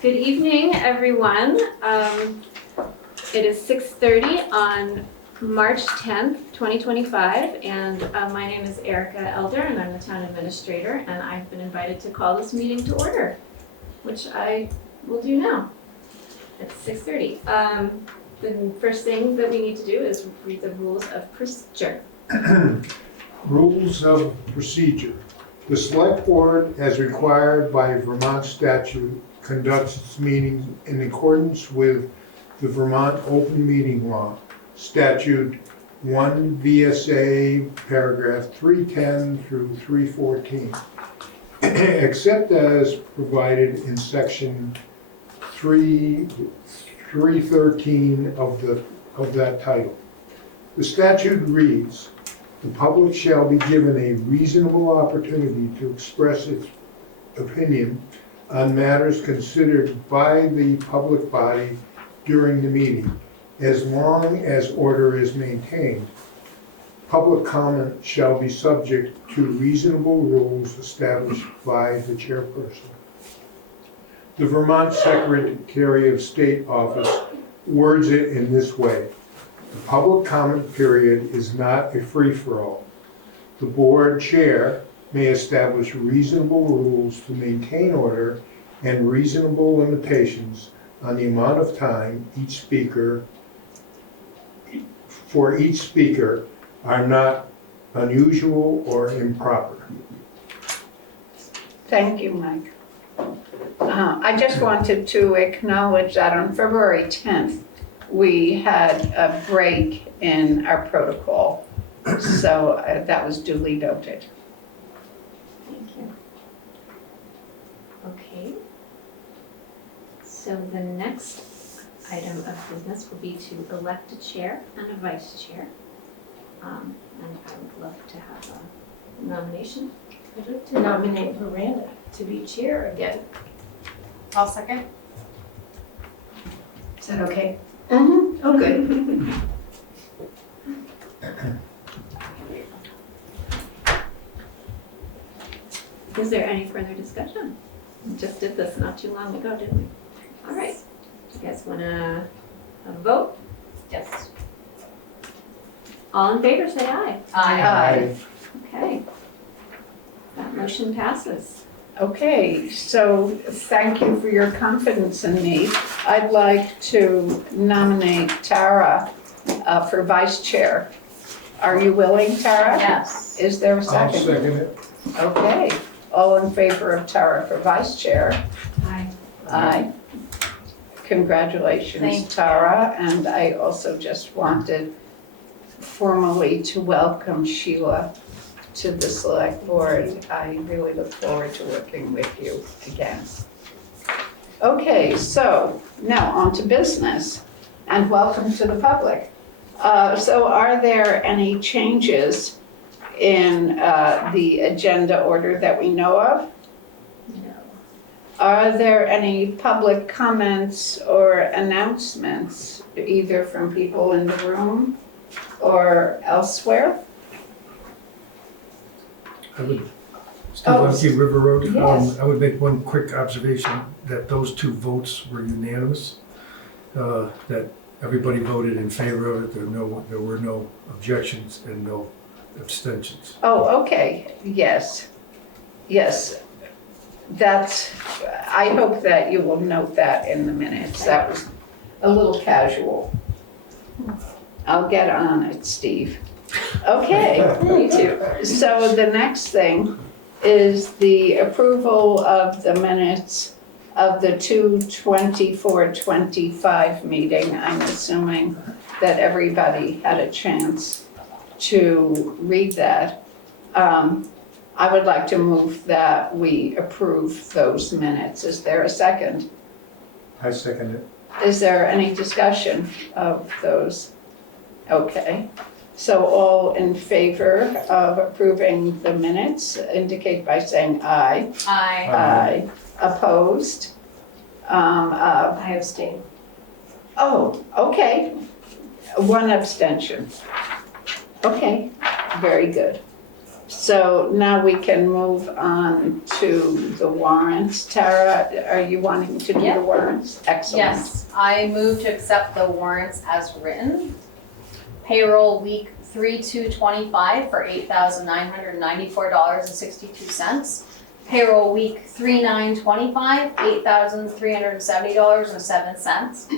Good evening, everyone. It is 6:30 on March 10th, 2025, and my name is Erica Elder, and I'm the town administrator, and I've been invited to call this meeting to order, which I will do now at 6:30. The first thing that we need to do is read the rules of procedure. Rules of procedure. The select board, as required by Vermont statute, conducts its meetings in accordance with the Vermont Open Meeting Law, Statute 1 V.S.A. paragraph 310 through 314, except as provided in section 313 of that title. The statute reads, "The public shall be given a reasonable opportunity to express its opinion on matters considered by the public body during the meeting, as long as order is maintained. Public comment shall be subject to reasonable rules established by the chairperson." The Vermont Secretary of State Office words it in this way: "The public comment period is not a free-for-all. The board chair may establish reasonable rules to maintain order and reasonable limitations on the amount of time each speaker are not unusual or improper." Thank you, Mike. I just wanted to acknowledge that on February 10th, we had a break in our protocol, so that was duly noted. Thank you. Okay. So the next item of business will be to elect a chair and a vice chair. And I would love to have a nomination. I'd like to nominate Miranda to be chair again. I'll second. Is that okay? Mm-hmm. Oh, good. Is there any further discussion? We just did this not too long ago, didn't we? All right. You guys want to vote? Yes. All in favor, say aye. Aye. Okay. That motion passes. Okay, so thank you for your confidence in me. I'd like to nominate Tara for vice chair. Are you willing, Tara? Yes. Is there a I'll second? second it. Okay, all in favor of Tara for vice chair? Aye. Aye. Congratulations, Thank you. Tara. And I also just wanted formally to welcome Sheila to the select board. I really look forward to working with you again. Okay, so now on to business, and welcome to the public. So are there any changes in the agenda order that we know of? No. Are there any public comments or announcements, either from people in the room or elsewhere? I would, still on Key River Road, yes. I would make one quick observation that those two votes were unanimous, that everybody voted in favor of it, there were no objections and no abstentions. Oh, okay, yes, yes. That's, I hope that you will note that in the minutes. That was a little casual. I'll get on it, Steve. Okay. Me too. So the next thing is the approval of the minutes of the 2/24/25 meeting. I'm assuming that everybody had a chance to read that. I would like to move that we approve those minutes. Is there a second? I second it. Is there any discussion of those? Okay. So all in favor of approving the minutes indicate by saying aye. Aye. Aye. Opposed? I abstain. Oh, okay. One abstention. Okay, very good. So now we can move on to the warrants. Tara, are you wanting to do Yeah. the warrants? Excellent. Yes, I move to accept the warrants as written. Payroll week 3/2/25 for $8,994.62. Payroll week 3/9/25, $8,370.07.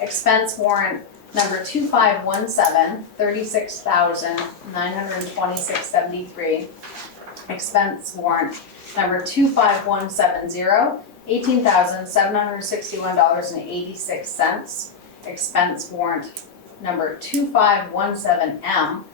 Expense warrant number 2517, $36,926.73. Expense warrant number 25170, $18,761.86. Expense warrant number 2517M,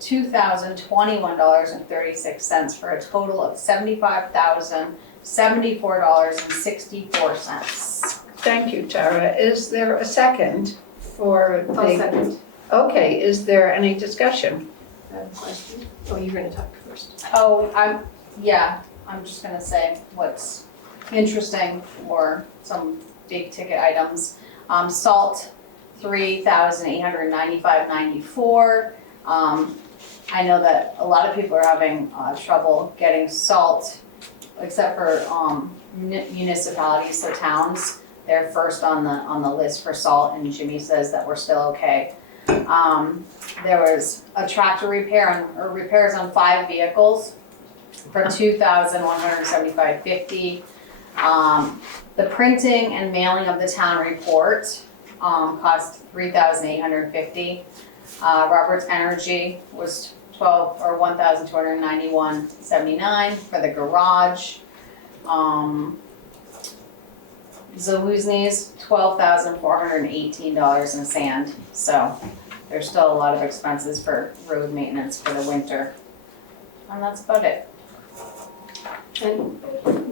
$2,021.36 for a total of $75,074.64. Thank you, Tara. Is there a second for the? I'll second. Okay, is there any discussion? I have a question. Oh, you're gonna talk first. Oh, I'm just gonna say what's interesting for some big ticket items. Salt, $3,895.94. I know that a lot of people are having trouble getting salt, except for municipalities, so towns. They're first on the list for salt, and Jimmy says that we're still okay. There was a tractor repair or repairs on 5 vehicles for $2,175.50. The printing and mailing of the town report cost $3,850. Robert's Energy was $1,291.79 for the garage. Zaluzni's $12,418 in sand. So there's still a lot of expenses for road maintenance for the winter. And that's about it. And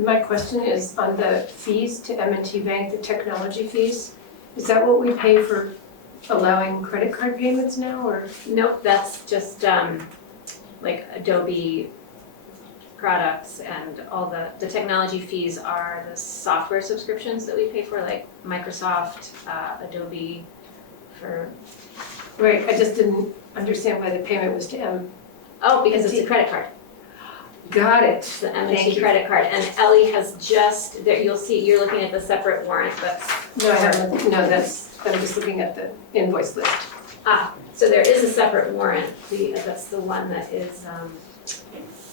my question is on the fees to M&T Bank, the technology fees. Is that what we pay for allowing credit card payments now, or? Nope, that's just like Adobe products, and all the technology fees are the software subscriptions that we pay for, like Microsoft, Adobe for, Right, I just didn't understand why the payment was to M. oh, because it's a credit card. Got it. It's the Thank M&T you. credit card, and Ellie has just, there, you'll see, you're looking at the separate warrant, but, No, I haven't, no, I'm just looking at the invoice list. so there is a separate warrant, that's the one that is,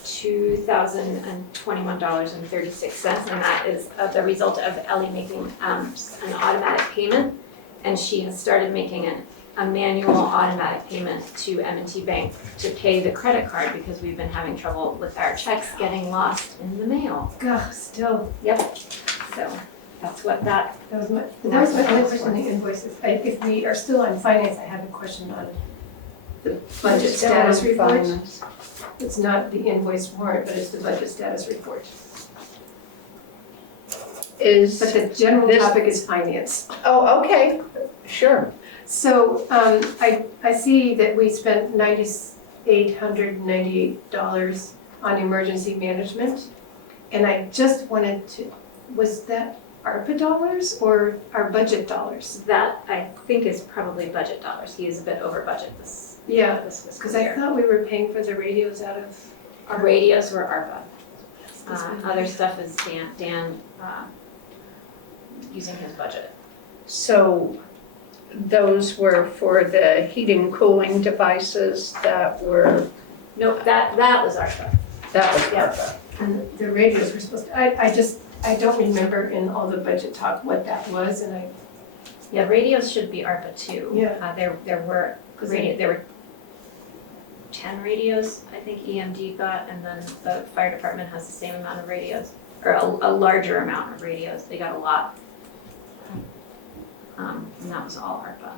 $2,021.36, and that is the result of Ellie making an automatic payment, and she has started making a manual automatic payment to M&T Bank to pay the credit card, because we've been having trouble with our checks getting lost in the mail. God, still, Yep, so that's what that, that was my only question on the invoices. If we are still on finance, I have a question on the budget status report. It's not the invoice warrant, but it's the budget status report. But the general This- topic is finance. Oh, okay, sure. So, I see that we spent $9,898 on emergency management. And I just wanted to, was that ARPA dollars or our budget dollars? that I think is probably budget dollars. He is a bit over budget this Yeah, fiscal because I year. thought we were paying for the radios out of. Our radios were ARPA. This one. Other stuff is Dan using his budget. So those were for the heating, cooling devices that were, Nope, that was ARPA. that was Yeah. ARPA. And the radios were supposed to, I don't remember in all the budget talk what that was, and Yeah, radios should be ARPA too. Yeah. There were Because there were 10 radios, I think EMD got, and then the fire department has the same amount of radios, or a larger amount of radios. They got a lot. And that was all ARPA.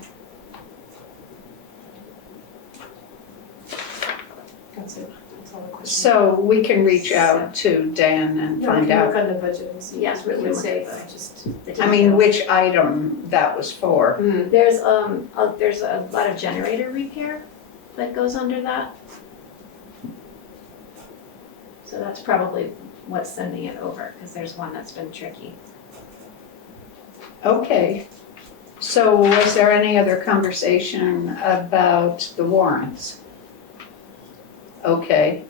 that's it, that's all the questions. So we can reach out to Dan and Yeah, we find can out, look on the budget and see Yeah, what we it can would look say, at the- I just. The I mean, details. which item that was for. There's a lot of generator repair that goes under that. So that's probably what's sending it over, because there's one that's been tricky. Okay. So was there any other conversation about the warrants? Okay.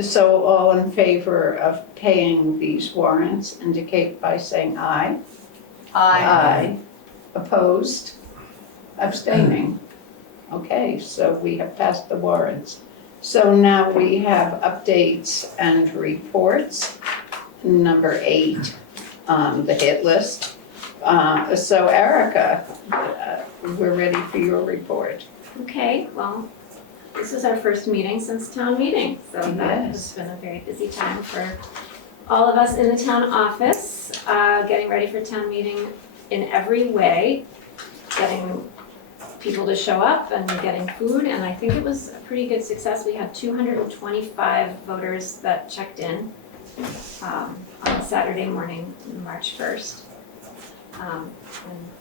So all in favor of paying these warrants indicate by saying aye. Aye. Opposed? Abstaining? Okay, so we have passed the warrants. So now we have updates and reports. Number 8, the hit list. So Erica, we're ready for your report. Okay, well, this is our first meeting since town meeting, so that has Yes. been a very busy time for all of us in the town office, getting ready for town meeting in every way, getting people to show up and getting food, and I think it was a pretty good success. We had 225 voters that checked in on Saturday morning, March 1st. And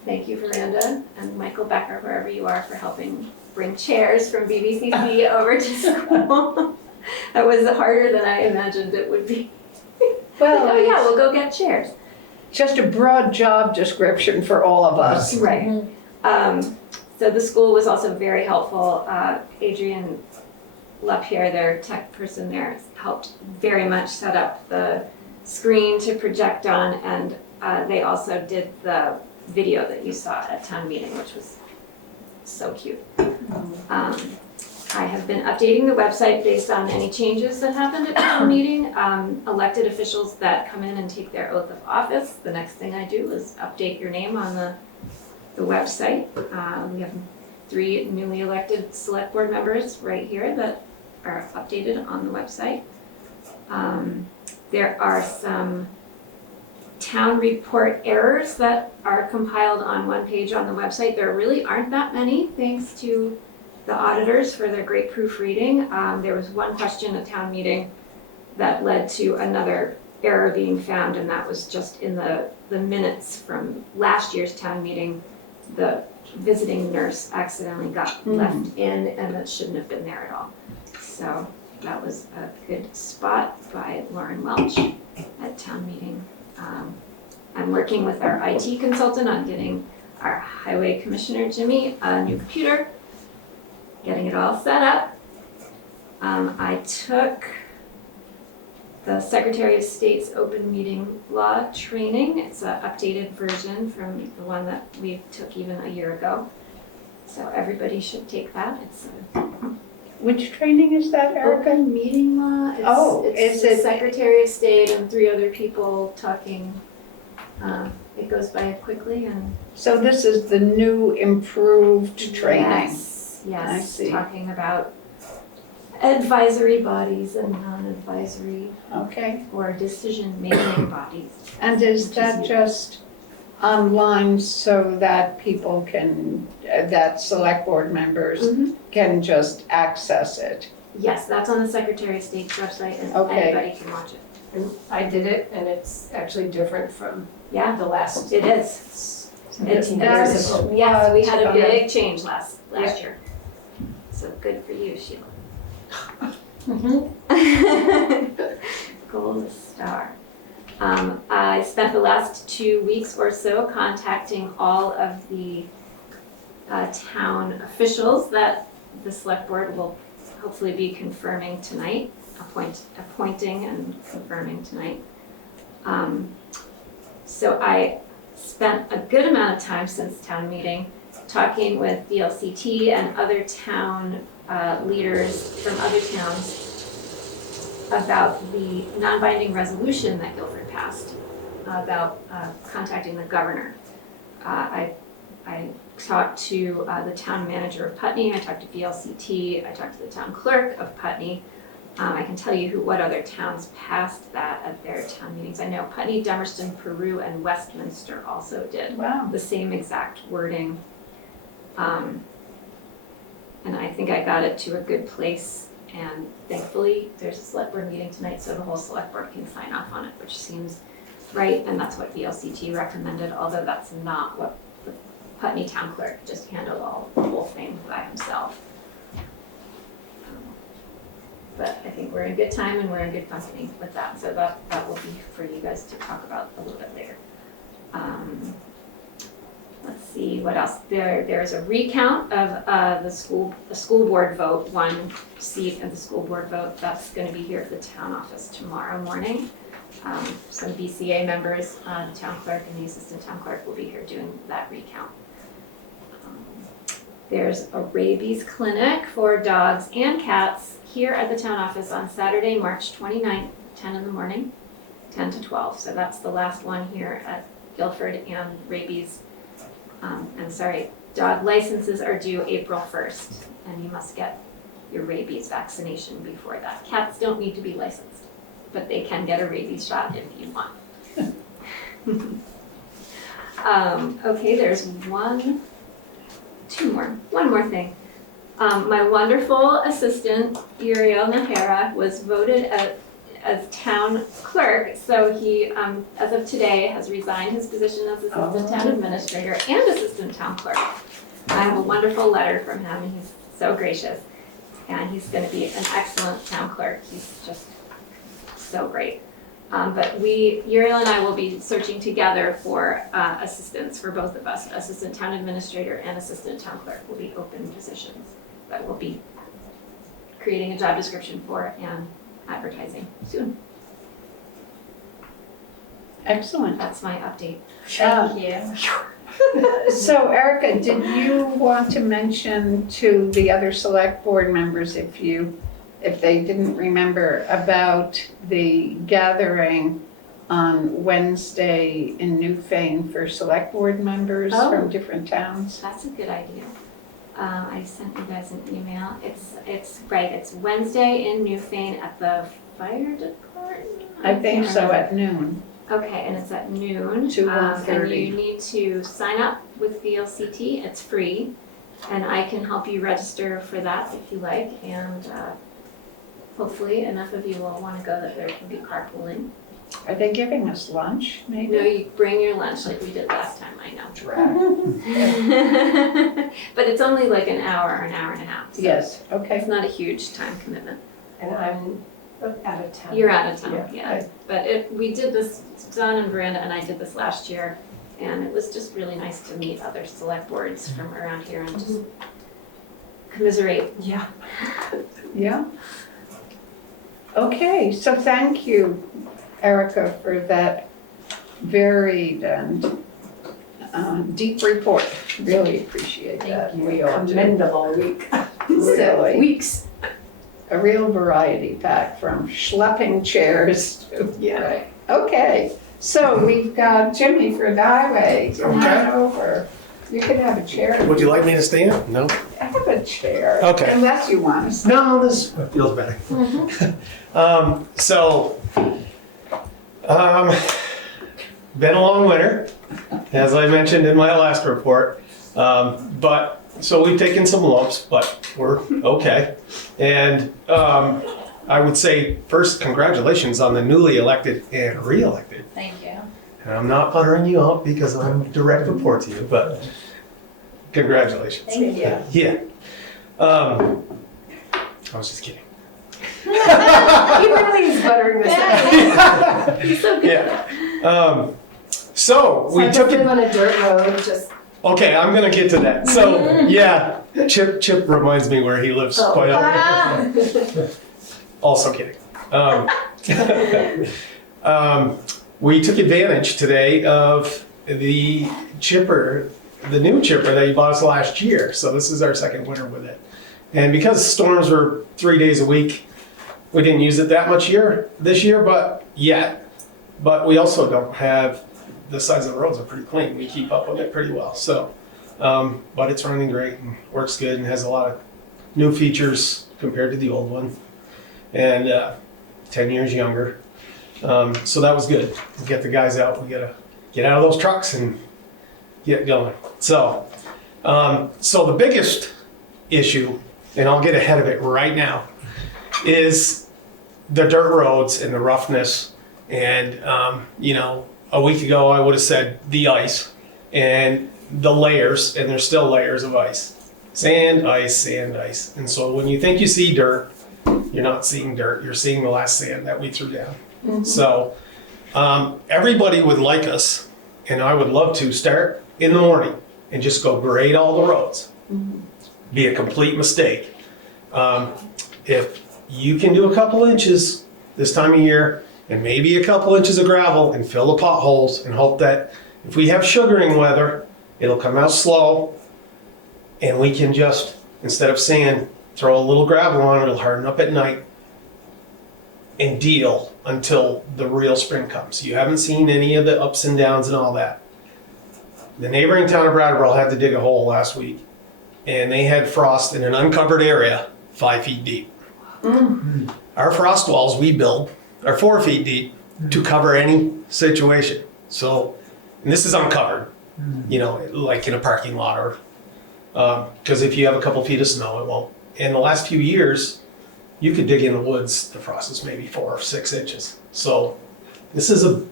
thank you, Veranda and Michael Becker, wherever you are, for helping bring chairs from BBCC over to school. That was harder than I imagined it would be. Well, Oh yeah, we'll go get chairs. just a broad job description for all of us. Right. So the school was also very helpful. Adrian LaPierre, their tech person there, helped very much set up the screen to project on, and they also did the video that you saw at town meeting, which was so cute. I have been updating the website based on any changes that happened at town meeting. Elected officials that come in and take their oath of office, the next thing I do is update your name on the website. We have 3 newly elected select board members right here that are updated on the website. There are some town report errors that are compiled on one page on the website. There really aren't that many, thanks to the auditors for their great proofreading. There was one question at town meeting that led to another error being found, and that was just in the minutes from last year's town meeting. The visiting nurse accidentally got left in, and that shouldn't have been there at all. So that was a good spot by Lauren Welch at town meeting. I'm working with our IT consultant on getting our highway commissioner, Jimmy, a new computer, getting it all set up. I took the Secretary of State's open meeting law training. It's an updated version from the one that we took even a year ago. So everybody should take that. It's Which training is that, Erica? open meeting law. It's is the it- Secretary of State and 3 other people talking. It goes by quickly and. So this is the new improved training? Yes, I see. talking about advisory bodies and non-advisory Okay. or decision-making bodies. And is Which that is- just online so that people can, that select board members can just access it? Yes, that's on the Secretary of State's website and Okay. anybody can watch it. And I did it, and it's actually different from Yeah, the last. it is. It's 15 That's years ago. Yes, we had a what- big change last year. So good for you, Sheila. Gold star. I spent the last 2 weeks or so contacting all of the town officials that the select board will hopefully be confirming tonight, appointing and confirming tonight. So I spent a good amount of time since town meeting talking with VLCT and other town leaders from other towns about the non-binding resolution that Guilford passed about contacting the governor. I talked to the town manager of Putney, I talked to VLCT, I talked to the town clerk of Putney. I can tell you what other towns passed that at their town meetings. I know Putney, Dummerston, Peru, and Westminster also did Wow. the same exact wording. And I think I got it to a good place, and thankfully, there's a select board meeting tonight, so the whole select board can sign off on it, which seems right, and that's what VLCT recommended, although that's not what the Putney town clerk just handled the whole thing by himself. But I think we're in good time and we're in good company with that, so that will be for you guys to talk about a little bit later. Let's see, see, what else? There's a recount of the school board vote, one seat of the school board vote. That's going to be here at the town office tomorrow morning. Some V.S.A members, the town clerk and the assistant town clerk will be here doing that recount. There's a rabies clinic for dogs and cats here at the town office on Saturday, March 29th, 10 in the morning, 10 to 12. So that's the last one here at Guilford, and rabies, dog licenses are due April 1st, and you must get your rabies vaccination before that. Cats don't need to be licensed, but they can get a rabies shot if you want. Okay, there's one more thing. My wonderful assistant, Uriel Nahara, was voted as town clerk, so he, as of today, has resigned his position as assistant town administrator and assistant town clerk. I have a wonderful letter from him, and he's so gracious, and he's gonna be an excellent town clerk. He's just so great. But Uriel and I will be searching together for assistants for both of us. Assistant town administrator and assistant town clerk will be open positions that we'll be creating a job description for and advertising soon. Excellent. That's my update. Thank you. So Erica, did you want to mention to the other select board members, if they didn't remember, about the gathering on Wednesday in Newfane for select board members from different towns? That's a good idea. I sent you guys an email. It's Wednesday in Newfane at the fire department? I think can't so, remember. at noon. Okay, and it's at noon. To And 1:30. you need to sign up with VLCT. It's free. And I can help you register for that if you like. And hopefully enough of you will want to go that there can be carpooling. Are they giving us lunch, maybe? No, you bring your lunch like we did last time, I know. But it's only like an hour and a half. So Yes, okay. it's not a huge time commitment. And I'm out of town. You're out of town, Yeah. yeah. But we did this, Don and Miranda and I did this last year, and it was just really nice to meet other select boards from around here and just commiserate. Yeah. Yeah. Okay, so thank you, Erica, for that varied and deep report. Really appreciate that. We all do. Commendable week. Really. Weeks. A real variety pack from schlepping chairs to. Yeah. Right. Okay, so we've got Jimmy for the highway. Come Okay. on over. You can have a chair. Would you like me to stand? No? Have a chair. Okay. Unless you want to stand. No, this feels better. Been a long winter, as I mentioned in my last report. So we've taken some lumps, but we're okay. And I would say first, congratulations on the newly elected and re-elected. Thank you. And I'm not buttering you up because I'm a direct report to you, but congratulations. Thank you. Yeah. I was just kidding. He really is buttering this up. He's so good. Yeah. So we So I took just it. live on a dirt road, just. Okay, I'm gonna get to that. So yeah, Chip reminds me where he lives quite often. Also kidding. We took advantage today of the chipper, the new chipper that you bought us last year. So this is our second winter with it. And because storms were 3 days a week, we didn't use it that much this year, but we also don't have, the sides of the roads are pretty clean. We keep up with it pretty well. So, but it's running great and works good and has a lot of new features compared to the old one. And 10 years younger. So that was good. We get the guys out. We gotta get out of those trucks and get going. So the biggest issue, and I'll get ahead of it right now, is the dirt roads and the roughness. And a week ago I would have said the ice and the layers, and there's still layers of ice. Sand, ice, sand, ice. And so when you think you see dirt, you're not seeing dirt, you're seeing the last sand that we threw down. Mm-hmm. So everybody would like us, and I would love to start in the morning and just go grade all the roads. Be a complete mistake. If you can do a couple inches this time of year, and maybe a couple inches of gravel and fill the potholes and hope that if we have sugaring weather, it'll come out slow and we can just, instead of sand, throw a little gravel on it, it'll harden up at night and deal until the real spring comes. You haven't seen any of the ups and downs and all that. The neighboring town of Brattleboro had to dig a hole last week and they had frost in an uncovered area 5 feet deep. Our frost walls we build are 4 feet deep to cover any situation. So, and this is uncovered, you know, like in a parking lot or, because if you have a couple feet of snow, it won't. In the last few years, you could dig in the woods, the frost is maybe 4 or 6 inches. So this is a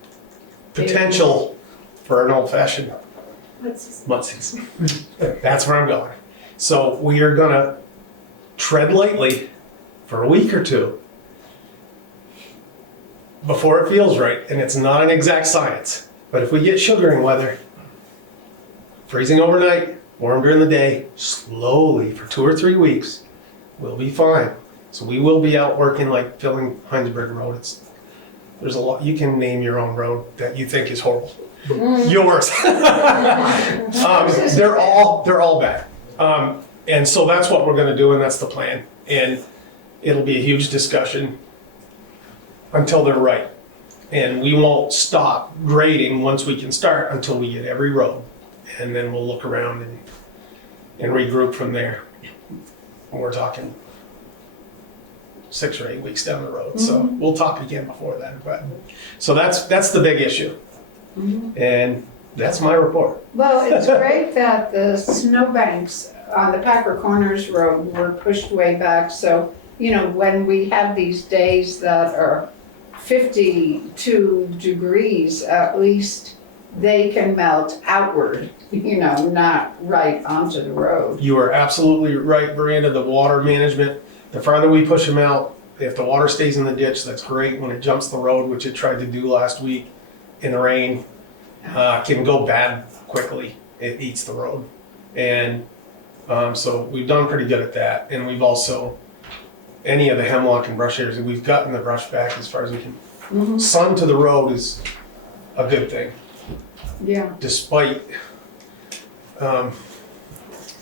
potential for an old fashioned mud season. That's where I'm going. So we are gonna tread lightly for a week or two before it feels right, and it's not an exact science. But if we get sugaring weather, freezing overnight, warm during the day, slowly for 2 or 3 weeks, we'll be fine. So we will be out working like filling Heinsberg Road. There's a lot, you can name your own road that you think is horrible. Yours. They're all bad. And so that's what we're gonna do, and that's the plan. And it'll be a huge discussion until they're right. And we won't stop grading once we can start until we get every road. And then we'll look around and regroup from there. We're talking 6 or 8 weeks down the road. So we'll talk again before then. But so that's the big issue. And that's my report. Well, it's great that the snowbanks on the Packer Corners Road were pushed way back. So, you know, when we have these days that are 52 degrees, at least they can melt outward, you know, not right onto the road. You are absolutely right, Miranda. The water management, the farther we push them out, if the water stays in the ditch, that's great. When it jumps the road, which it tried to do last week in the rain, can go bad quickly. It eats the road. And so we've done pretty good at that. And we've also, any of the hemlock and brush areas, we've gotten the brush back as far as we can. Sun to the road is a good thing. Yeah. Despite,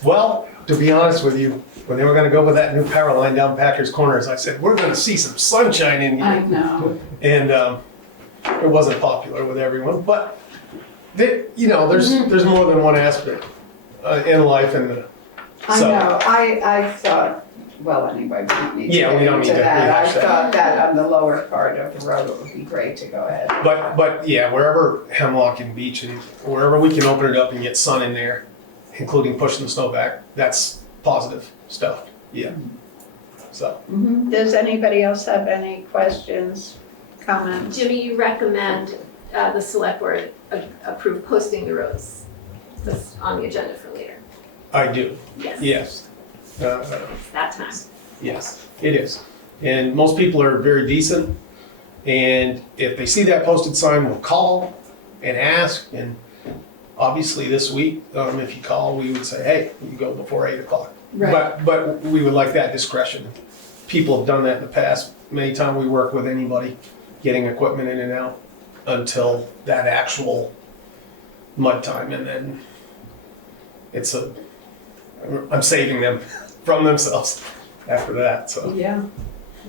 well, to be honest with you, when they were gonna go with that new power line down Packers Corners, I said, we're gonna see some sunshine in I here. know. And it wasn't popular with everyone, but you know, there's more than one aspect in life, and I so know. I thought, well, anyway, we don't need to Yeah, we get don't into need to that. I rehash that. thought that on the lower part of the road, it would be great to go ahead. but yeah, wherever hemlock and beech and wherever we can open it up and get sun in there, including pushing the snow back, that's positive stuff. Yeah. So Does anybody else have any questions, comments? Jimmy, you recommend the select board approve posting the roads. That's on the agenda for later. I do. Yes. Yes. It's that time. Yes, it is. And most people are very decent. And if they see that posted sign, we'll call and ask. And obviously this week, if you call, we would say, hey, you go before 8 o'clock. Right. But we would like that discretion. People have done that in the past. Many times we work with anybody getting equipment in and out until that actual mud time. And then I'm saving them from themselves after that, so. Yeah.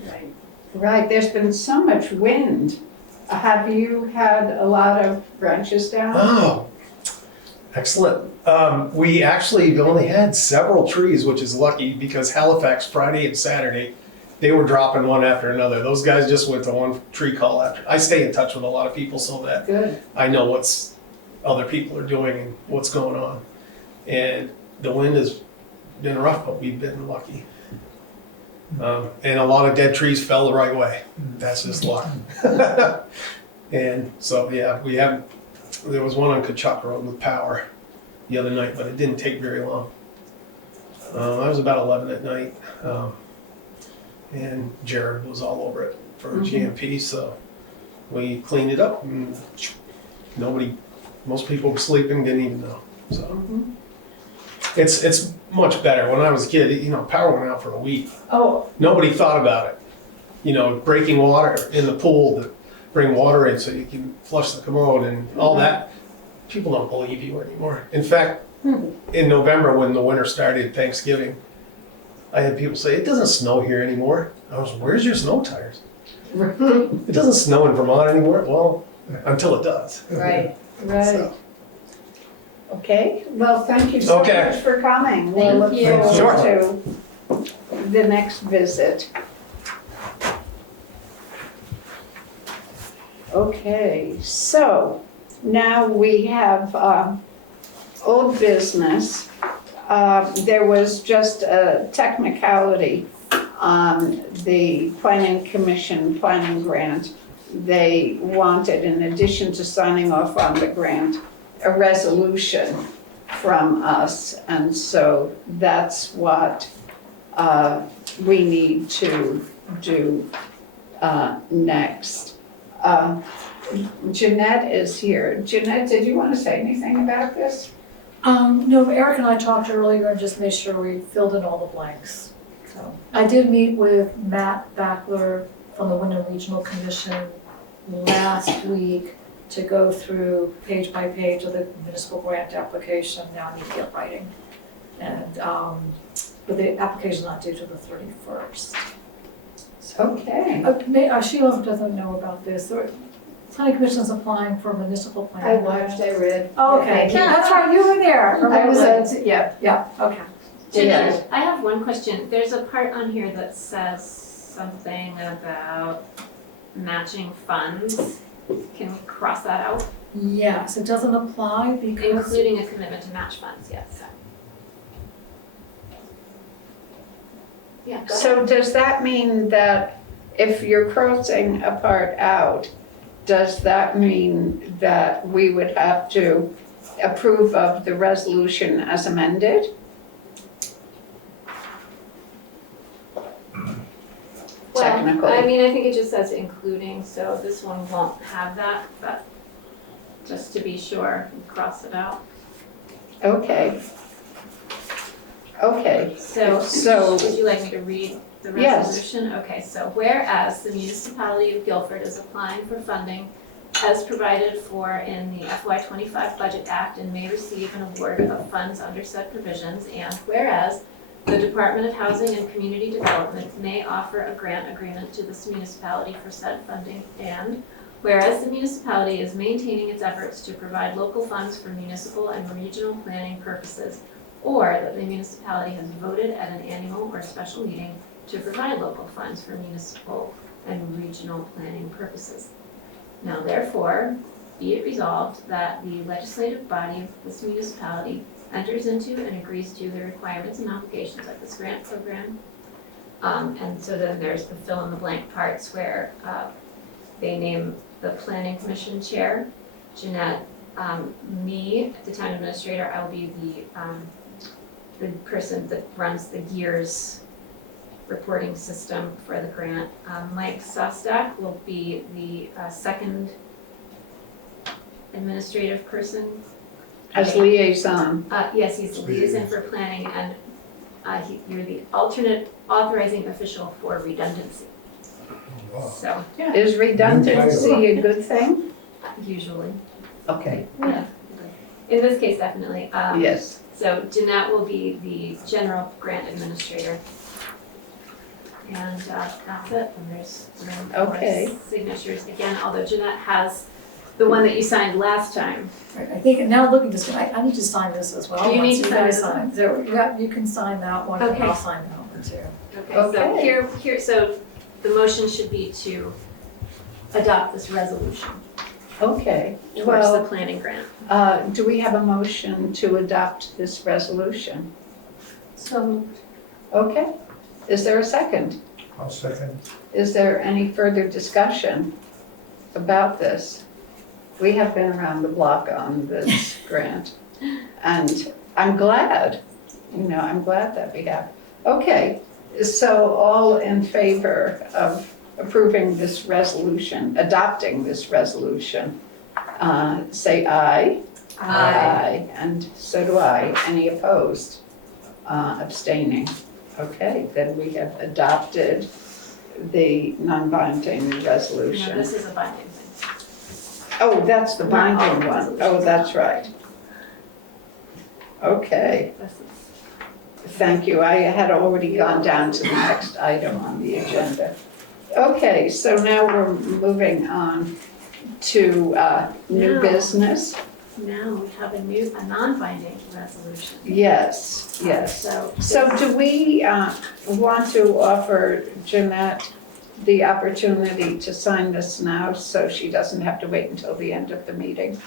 Right. Right, there's been so much wind. Have you had a lot of branches down? Oh, excellent. We actually only had several trees, which is lucky because Halifax, Friday and Saturday, they were dropping one after another. Those guys just went to one tree call after. I stay in touch with a lot of people so that Good. I know what's other people are doing and what's going on. And the wind has been rough, but we've been lucky. And a lot of dead trees fell the right way. That's just luck. And so, yeah, there was one on Kachuk Road with power the other night, but it didn't take very long. I was about 11 at night. And Jared was all over it for GMP, so we cleaned it up and most people were sleeping, didn't even know. So It's much better. When I was a kid, you know, power went out for a week. Oh, Nobody thought about it. You know, breaking water in the pool to bring water in so you can flush the commode and all that. People don't believe you anymore. In fact, in November when the winter started, Thanksgiving, I had people say, it doesn't snow here anymore. I was, where's your snow tires? It doesn't snow in Vermont anymore. Well, until it does. Right. Right. So, Okay, well, thank you so Okay. much for coming. We'll Thank look you. forward to the next visit. Okay, so now we have old business. There was just a technicality on the planning commission planning grant. They wanted, in addition to signing off on the grant, a resolution from us. And so that's what we need to do next. Jeanette is here. Jeanette, did you want to say anything about this? No, Eric and I talked earlier and just made sure we filled in all the blanks. So I did meet with Matt Backler from the Wyndham Regional Commission last week to go through page by page of the municipal grant application. Now I need to get writing. And, but the application's not due till the 31st. Okay. Sheila doesn't know about this. The planning commission's applying for municipal I planning. watched, I read. Oh, okay, that's right, you were there. I was, yeah. Yeah, okay. Jeanette, I have one question. There's a part on here that says something about matching funds. Can we cross that out? Yes, it doesn't apply because, Including a commitment to match funds, yes. Yeah, go ahead. So does that mean that if you're crossing a part out, does that mean that we would have to approve of the resolution as amended? Technically. Well, I mean, I think it just says including, so this one won't have that, but just to be sure, we cross it out. Okay. Okay, So, So- would you like me to read the Yes. resolution? Okay, so whereas the municipality of Guilford is applying for funding as provided for in the FY '25 Budget Act and may receive an award of funds under said provisions, and whereas the Department of Housing and Community Development may offer a grant agreement to this municipality for said funding, and whereas the municipality is maintaining its efforts to provide local funds for municipal and regional planning purposes, or that the municipality has voted at an annual or special meeting to provide local funds for municipal and regional planning purposes. Now therefore, be it resolved that the legislative body of this municipality enters into and agrees to the requirements and obligations of this grant program. And so then there's the fill in the blank parts where they name the planning commission chair, Jeanette, me, the town administrator. I will be the person that runs the GEARS reporting system for the grant. Mike Sostak will be the second administrative person. as liaison. Yes, he's the liaison for planning, and you're the alternate authorizing official for redundancy. Wow. So, Is redundancy a good thing? usually, Okay, yeah. In this case, definitely. yes. So Jeanette will be the general grant administrator. And that's it, and there's Okay. signatures again, although Jeanette has the one that you signed last time. right, I think, now looking at this, I need to sign this as well. You need once to you sign guys this one. There, yeah, you can sign that one, and Okay. I'll sign that one too. Okay, so Okay. so the motion should be to adopt this resolution Okay, towards the well, planning grant. do we have a motion to adopt this resolution? So, Okay, is there a second? I'll second. Is there any further discussion about this? We have been around the block on this grant, and I'm glad, I'm glad that we have. Okay, so all in favor of approving this resolution, adopting this resolution, say aye. Aye. And so do I. Any opposed? abstaining. Okay, then we have adopted the non-binding No, resolution. this is a binding thing. Oh, that's the Not all binding one. resolutions. Oh, that's right. Okay, This is, thank you. I had already gone down to the next item on the agenda. Okay, so now we're moving on to new No. business. now we have a non-binding resolution. Yes, yes. So this- do we want to offer Jeanette the opportunity to sign this now so she doesn't have to wait until the end of the meeting?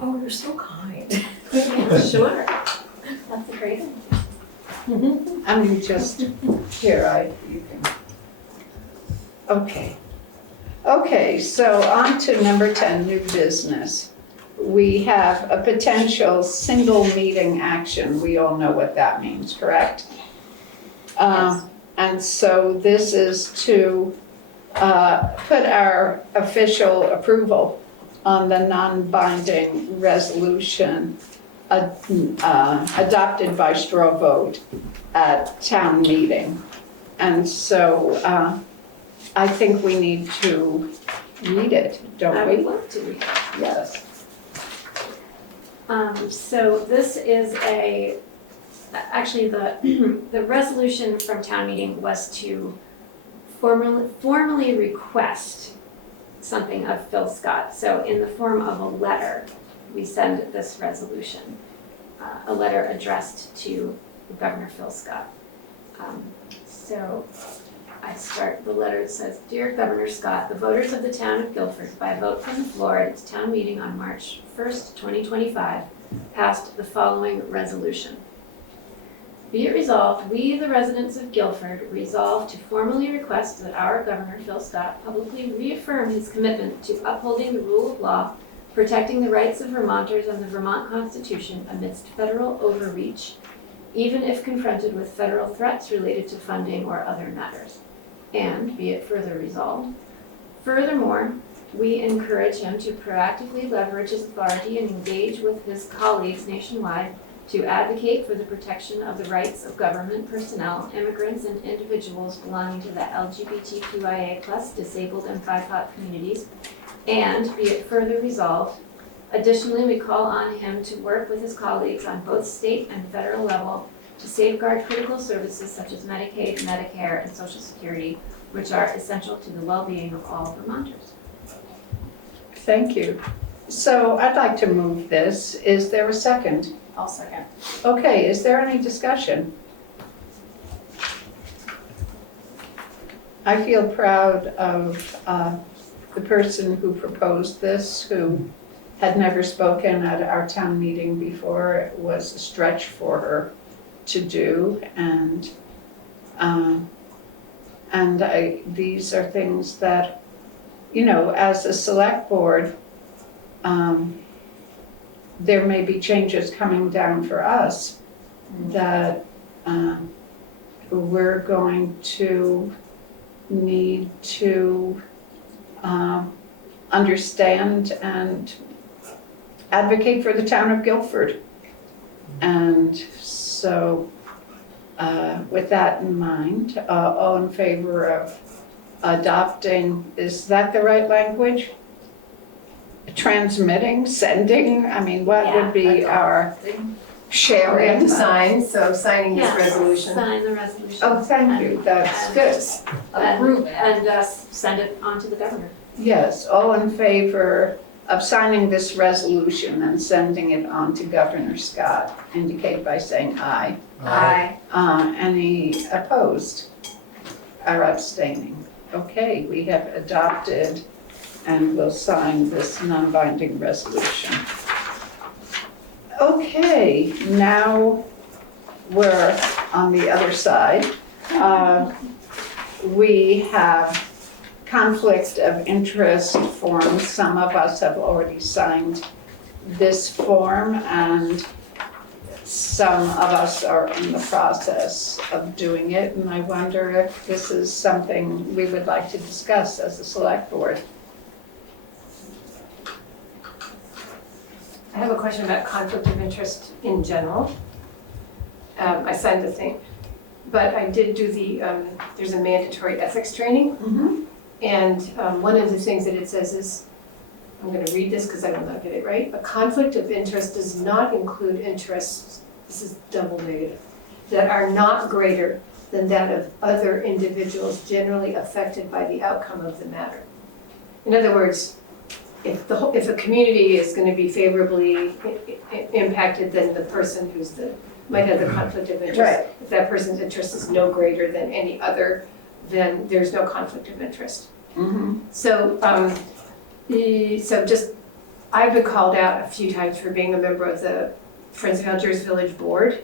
Oh, you're so kind. Yeah, sure. That's a great idea. I mean, just here, you can. Okay. Okay, so on to number 10, new business. We have a potential single meeting action. We all know what that means, correct? Yes. And so this is to put our official approval on the non-binding resolution adopted by straw vote at town meeting. And so I think we need to read it, I don't would we? love to read it. Yes. So this is actually the resolution from town meeting was to formally request something of Phil Scott. So in the form of a letter, we send this resolution, a letter addressed to Governor Phil Scott. So I start the letter, it says, "Dear Governor Scott, the voters of the town of Guilford, by vote from the floor at its town meeting on March 1st, 2025, passed the following resolution. Be it resolved, we, the residents of Guilford, resolve to formally request that our Governor Phil Scott publicly reaffirm his commitment to upholding the rule of law, protecting the rights of Vermonters and the Vermont Constitution amidst federal overreach, even if confronted with federal threats related to funding or other matters. And be it further resolved, furthermore, we encourage him to proactively leverage his authority and engage with his colleagues nationwide to advocate for the protection of the rights of government personnel, immigrants, and individuals belonging to the LGBTQIA+, disabled, and BIPOC communities. And be it further resolved, additionally, we call on him to work with his colleagues on both state and federal level to safeguard critical services such as Medicaid, Medicare, and Social Security, which are essential to the well-being of all Vermonters." Thank you. So I'd like to move this. Is there a second? I'll second. Okay, is there any discussion? I feel proud of the person who proposed this, who had never spoken at our town meeting before. It was a stretch for her to do, and these are things that, you know, as a select board, there may be changes coming down for us that we're going to need to understand and advocate for the town of Guilford. And so with that in mind, all in favor of adopting, is that the right language? Transmitting, sending, I mean, what would be our We have sharing? to sign, so signing this Yes, resolution. sign the resolution. Oh, thank you, that's good. Approve and send it on to the governor. Yes, all in favor of signing this resolution and sending it on to Governor Scott, indicate by saying aye. Aye. Any opposed or abstaining? Okay, we have adopted and will sign this non-binding resolution. Okay, now we're on the other side. We have conflict of interest forms. Some of us have already signed this form, and some of us are in the process of doing it, and I wonder if this is something we would like to discuss as a select board. I have a question about conflict of interest in general. I signed the thing. But I did do there's a mandatory ethics training. And one of the things that it says is, I'm gonna read this because I will not get it right. A conflict of interest does not include interests, this is double negative, that are not greater than that of other individuals generally affected by the outcome of the matter. In other words, if a community is gonna be favorably impacted, then the person might have the conflict of interest. Right. If that person's interest is no greater than any other, then there's no conflict of interest. So, I've been called out a few times for being a member of the Friends of Algiers Village Board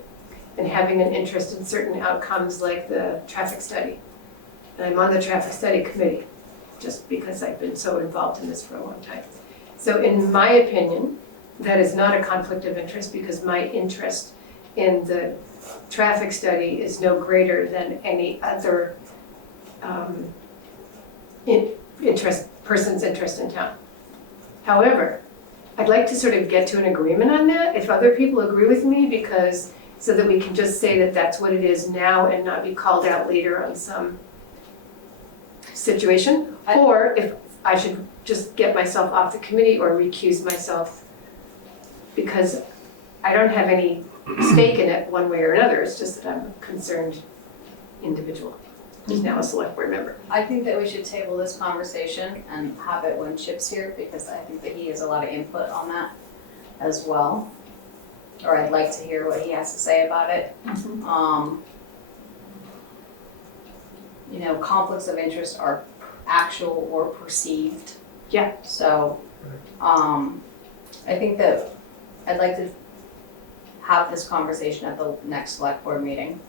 and having an interest in certain outcomes like the traffic study. And I'm on the traffic study committee, just because I've been so involved in this for a long time. So in my opinion, that is not a conflict of interest because my interest in the traffic study is no greater than any other person's interest in town. However, I'd like to sort of get to an agreement on that, if other people agree with me, so that we can just say that that's what it is now and not be called out later on some situation. Or if I should just get myself off the committee or recuse myself, because I don't have any stake in it one way or another, it's just that I'm a concerned individual who's now a select board member. I think that we should table this conversation and have it when Chip's here, because I think that he has a lot of input on that as well. Or I'd like to hear what he has to say about it. You know, conflicts of interest are actual or perceived. Yeah. So, I think that I'd like to have this conversation at the next select board meeting.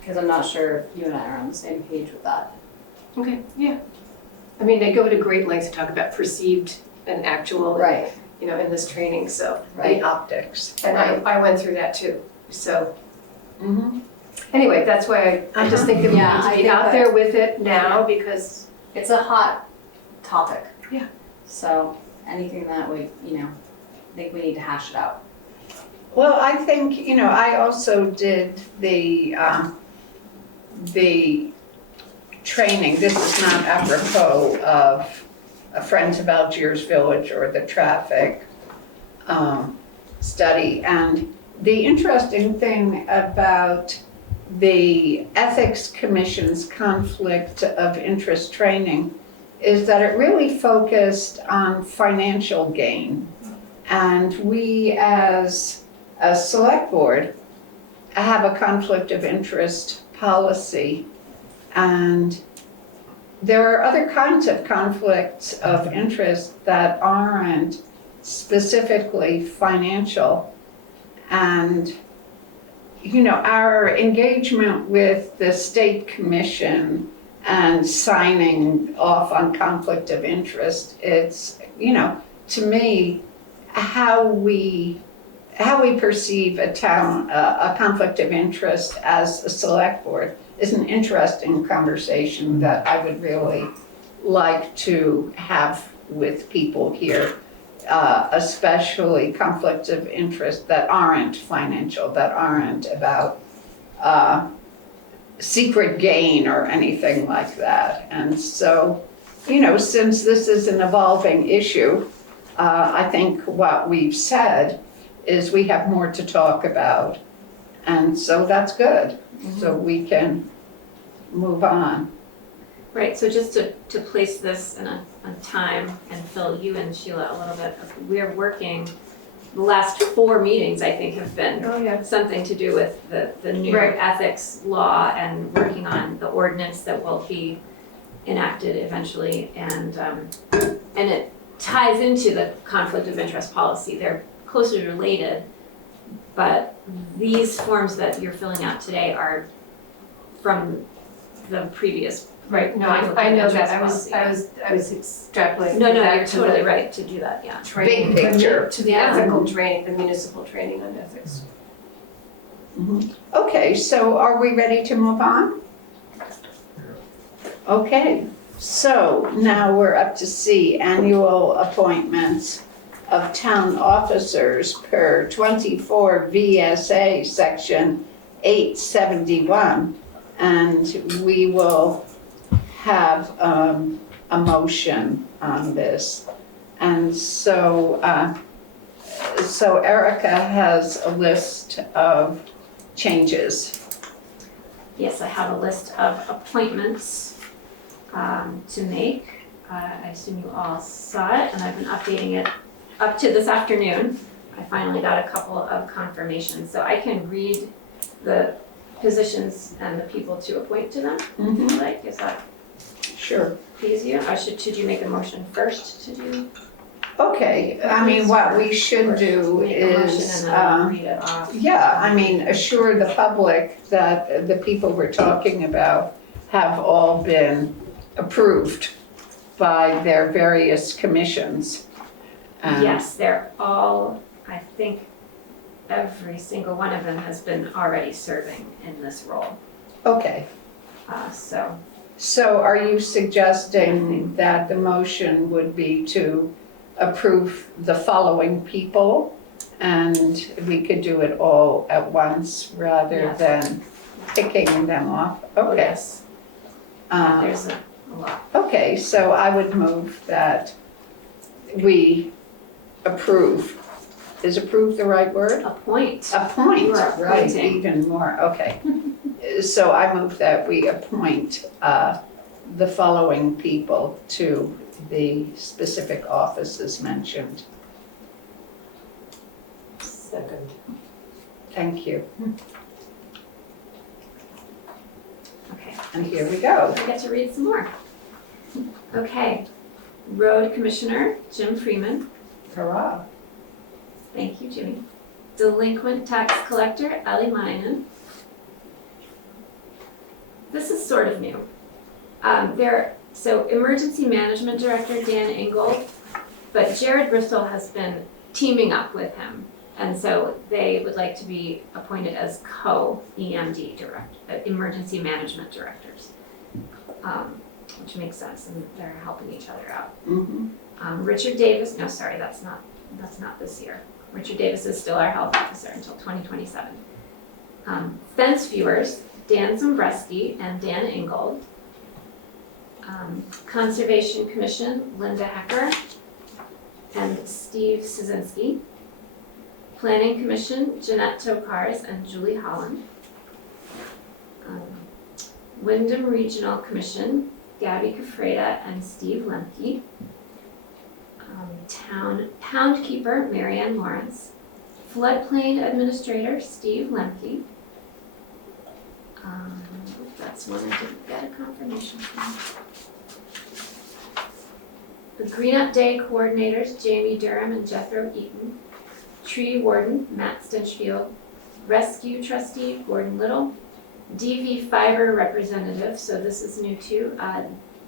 Because I'm not sure if you and I are on the same page with that. Okay, yeah. I mean, they go to great lengths to talk about perceived and actual, Right. you know, in this training, so. The optics. And I went through that too, so. Anyway, that's why I just think that we Yeah, need I to be think out that- there with it now because. It's a hot topic. Yeah. So anything that we, I think we need to hash it out. Well, I think, I also did the training. This is not apropos of Friends of Algiers Village or the traffic study. And the interesting thing about the Ethics Commission's conflict of interest training is that it really focused on financial gain. And we as a select board have a conflict of interest policy. And there are other kinds of conflicts of interest that aren't specifically financial. And, our engagement with the state commission and signing off on conflict of interest, it's, to me, how we perceive a conflict of interest as a select board is an interesting conversation that I would really like to have with people here, especially conflicts of interest that aren't financial, that aren't about secret gain or anything like that. And so, since this is an evolving issue, I think what we've said is we have more to talk about. And so that's good. So we can move on. Right, so just to place this in a time and fill you and Sheila a little bit, we're working, the last 4 meetings I think have been Oh, yeah. something to do with the new Right. ethics law and working on the ordinance that will be enacted eventually, and it ties into the conflict of interest policy. They're closely related, but these forms that you're filling out today are from the previous. Right, no, conflict I of know interest that, policy. I was extrapolating. No, that you're to totally the right to do that, yeah. Training, Big picture. to the ethical training, the municipal training on ethics. Okay, so are we ready to move on? Okay, so now we're up to C, annual appointments. of town officers per 24 V.S.A. section 871. And we will have a motion on this. And so Erica has a list of changes. Yes, I have a list of appointments to make. I assume you all saw it, and I've been updating it up to this afternoon. I finally got a couple of confirmations, so I can read the positions and the people to appoint to them, if you like. Is that Sure. easier? Should you make a motion first to do? Okay, I mean, what we should do Make a motion is, and then I'll read it off. yeah, I mean, assure the public that the people we're talking about have all been approved by their various commissions. Yes, they're all, I think, every single one of them has been already serving in this role. Okay, So, so are you suggesting that the motion would be to approve the following people? And we could do it all at once rather Yes. than picking them off? oh Okay. yes, there's a lot. Okay, so I would move that we approve. Is approve the right word? Appoint. Appoint, You are right, appointing. even more, okay. So I move that we appoint the following people to the specific offices mentioned. Second. Thank you, Okay, and here we go. I get to read some more. Okay, Road Commissioner, Jim Freeman. Hurrah. Thank you, Jimmy. Delinquent Tax Collector, Ellie Meinen. This is sort of new. So Emergency Management Director, Dan Ingold, but Jared Bristol has been teaming up with him. And so they would like to be appointed as co-EMD Emergency Management Directors, which makes sense, and they're helping each other out. Mhm. Richard Davis, no, sorry, that's not this year. Richard Davis is still our health officer until 2027. Fence viewers, Dan Zombreski and Dan Ingold. Conservation Commission, Linda Hecker and Steve Szynski. Planning Commission, Jeanette Tokars and Julie Holland. Wyndham Regional Commission, Gabby Kafreda and Steve Lemke. Town Poundkeeper, Marianne Lawrence. Floodplain Administrator, Steve Lemke. That's one I didn't get a confirmation from. The Green Up Day Coordinators, Jamie Durham and Jethro Eaton. Tree Warden, Matt Stinchfield. Rescue Trustee, Gordon Little. DV Fiber Representative, so this is new too.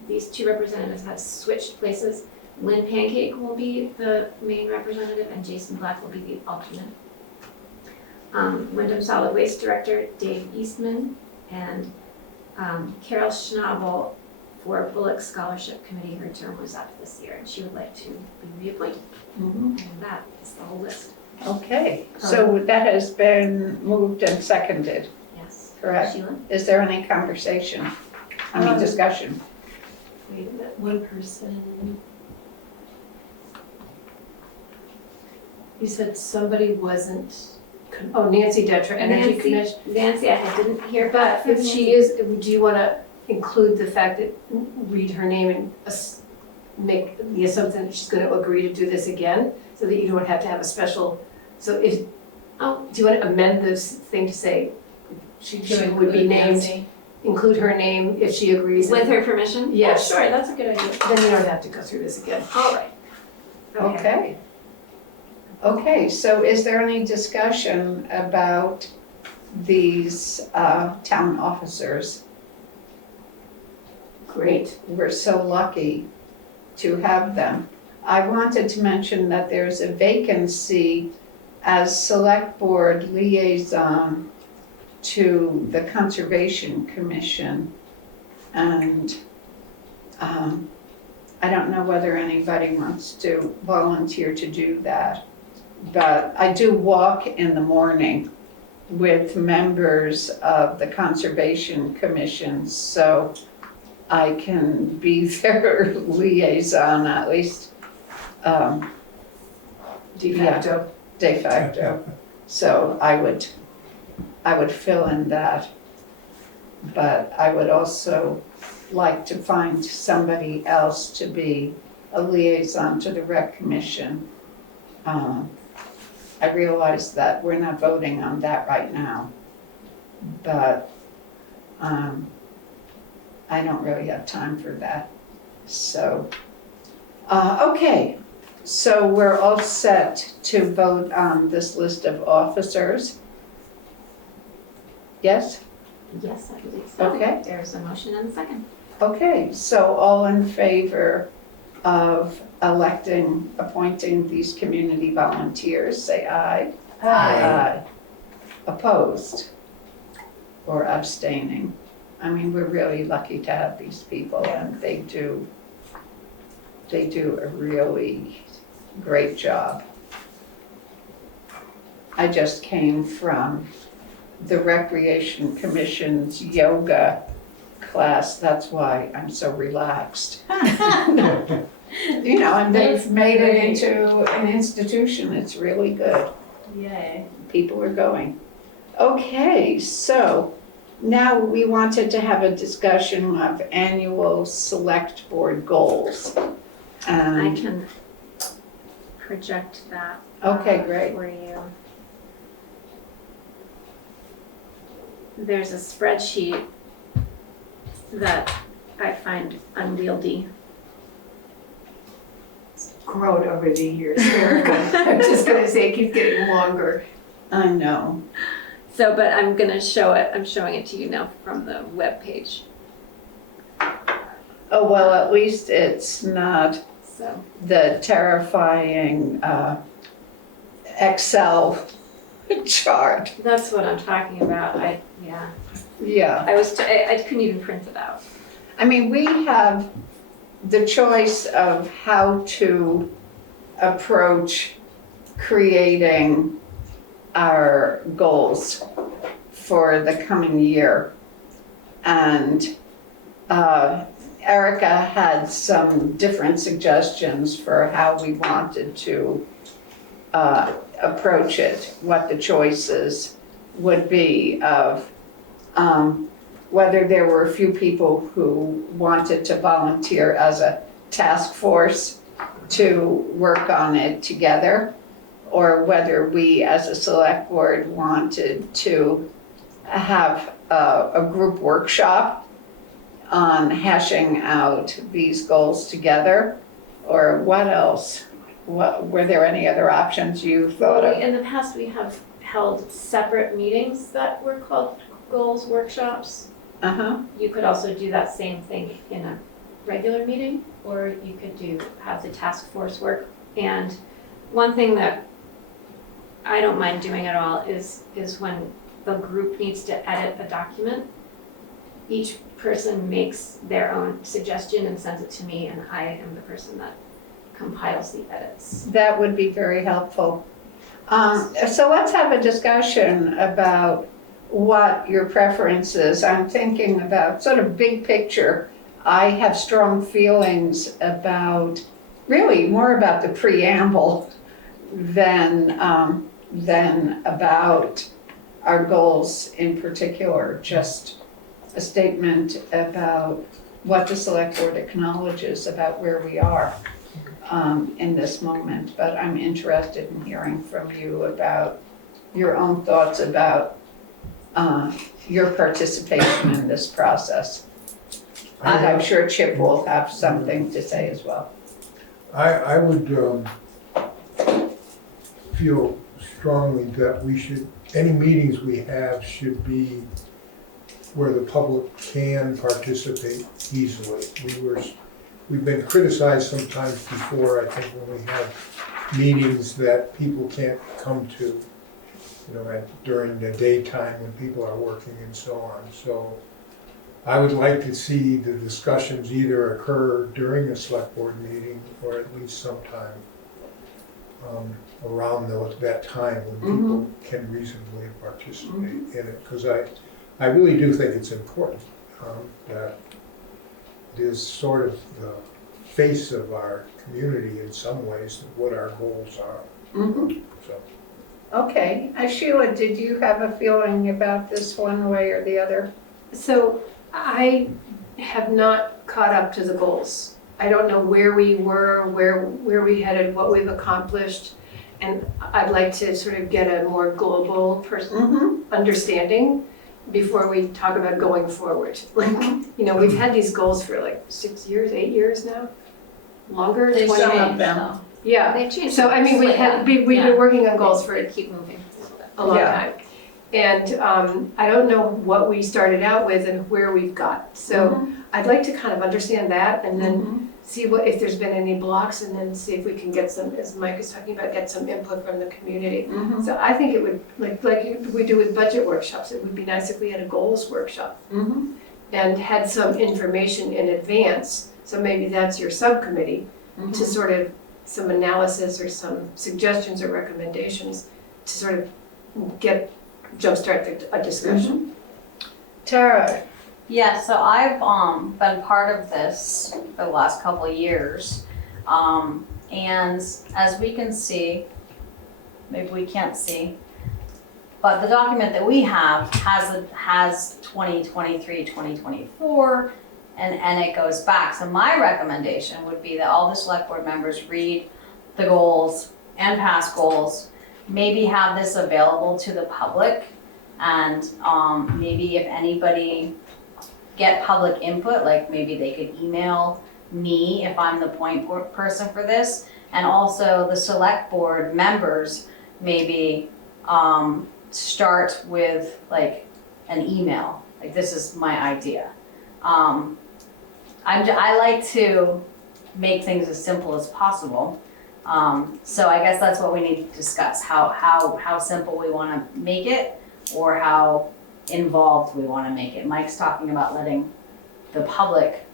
These two representatives have switched places. Lynn Pancake will be the main representative and Jason Black will be the alternate. Wyndham Solid Waste Director, Dave Eastman, and Carol Schnabel for Bullock Scholarship Committee. Her term was up this year and she would like to be reappointed. Mhm. And that is the whole list. Okay, so that has been moved and seconded, Yes. correct? Sheila? Is there any conversation? I mean, discussion? Wait a minute, one person. You said somebody wasn't, Nancy Detra, Energy Commission. Nancy, I didn't hear back But from if she is, do you want to include the fact that, read her name and make the assumption that she's going to agree to do this again? So that you don't have to have a special, so if, do you want to amend this thing to say she would be named, include her name if she agrees? With her permission? Yes. Yeah, sure, that's a good idea. Then you don't have to go through this again. All right. Okay. Okay, so is there any discussion about these town officers? Great. We're so lucky to have them. I wanted to mention that there's a vacancy as Select Board Liaison to the Conservation Commission. And I don't know whether anybody wants to volunteer to do that. But I do walk in the morning with members of the Conservation Commission, so I can be their liaison, at least, De facto. de facto. So I would fill in that. But I would also like to find somebody else to be a liaison to the Rec Commission. I realize that we're not voting on that right now, but I don't really have time for that. So, okay, so we're all set to vote on this list of officers. Yes? Yes, I believe so. Okay. There's a motion and a second. Okay, so all in favor of appointing these community volunteers, say aye. Aye. Opposed or abstaining? I mean, we're really lucky to have these people, and they do a really great job. I just came from the Recreation Commission's yoga class, that's why I'm so relaxed. You know, and they've made it into an institution, it's really good. Yay. People are going. Okay, so now we wanted to have a discussion of annual select board goals. I can project that. Okay, great. For you. There's a spreadsheet that I find unwieldy. Grown over the years, Erica. I'm just gonna say it keeps getting longer. I know. So, but I'm gonna show it, I'm showing it to you now from the webpage. Oh, well, at least it's not So, the terrifying Excel chart. that's what I'm talking about. Yeah. I couldn't even print it out. I mean, we have the choice of how to approach creating our goals for the coming year. And Erica had some different suggestions for how we wanted to approach it, what the choices would be of whether there were a few people who wanted to volunteer as a task force to work on it together, or whether we as a select board wanted to have a group workshop on hashing out these goals together, or what else? Were there any other options you thought of? In the past, we have held separate meetings that were called goals workshops. Uh-huh. You could also do that same thing in a regular meeting, or you could have the task force work. And one thing that I don't mind doing at all is when the group needs to edit a document, each person makes their own suggestion and sends it to me, and I am the person that compiles the edits. That would be very helpful. So let's have a discussion about what your preference is. I'm thinking about sort of big picture. I have strong feelings about, really more about the preamble than about our goals in particular. Just a statement about what the select board acknowledges about where we are in this moment. But I'm interested in hearing from you about your own thoughts about your participation in this process. And I'm sure Chip will have something to say as well. I would feel strongly that any meetings we have should be where the public can participate easily. We've been criticized sometimes before, I think, when we have meetings that people can't come to, during the daytime when people are working and so on. So I would like to see the discussions either occur during a select board meeting or at least sometime around that time when people can reasonably participate in it. Because I really do think it's important that it is sort of the face of our community in some ways, what our goals are. So. Okay, Sheila, did you have a feeling about this one way or the other? So I have not caught up to the goals. I don't know where we were, where we headed, what we've accomplished. And I'd like to sort of get a more global understanding before we talk about going forward. Like, you know, we've had these goals for like 6 years, 8 years now? Longer? They 20? changed, though. Yeah. They've changed. So I mean, we've been working on goals for They keep moving a little bit. a long Yeah. time. And I don't know what we started out with and where we've got. So I'd like to kind of understand that and then see if there's been any blocks and then see if we can get some, as Mike is talking about, get some input from the community. So I think it would, like we do with budget workshops, it would be nice if we had a goals workshop and had some information in advance. So maybe that's your subcommittee to sort of some analysis or some suggestions or recommendations to sort of jumpstart a discussion. Tara, Yeah, so I've been part of this for the last couple of years. And as we can see, maybe we can't see, but the document that we have has 2023, 2024, and it goes back. So my recommendation would be that all the select board members read the goals and past goals, maybe have this available to the public, and maybe if anybody get public input, like maybe they could email me if I'm the point person for this, and also the select board members maybe start with like an email, like this is my idea. I like to make things as simple as possible. So I guess that's what we need to discuss, how simple we wanna make it or how involved we wanna make it. Mike's talking about letting the public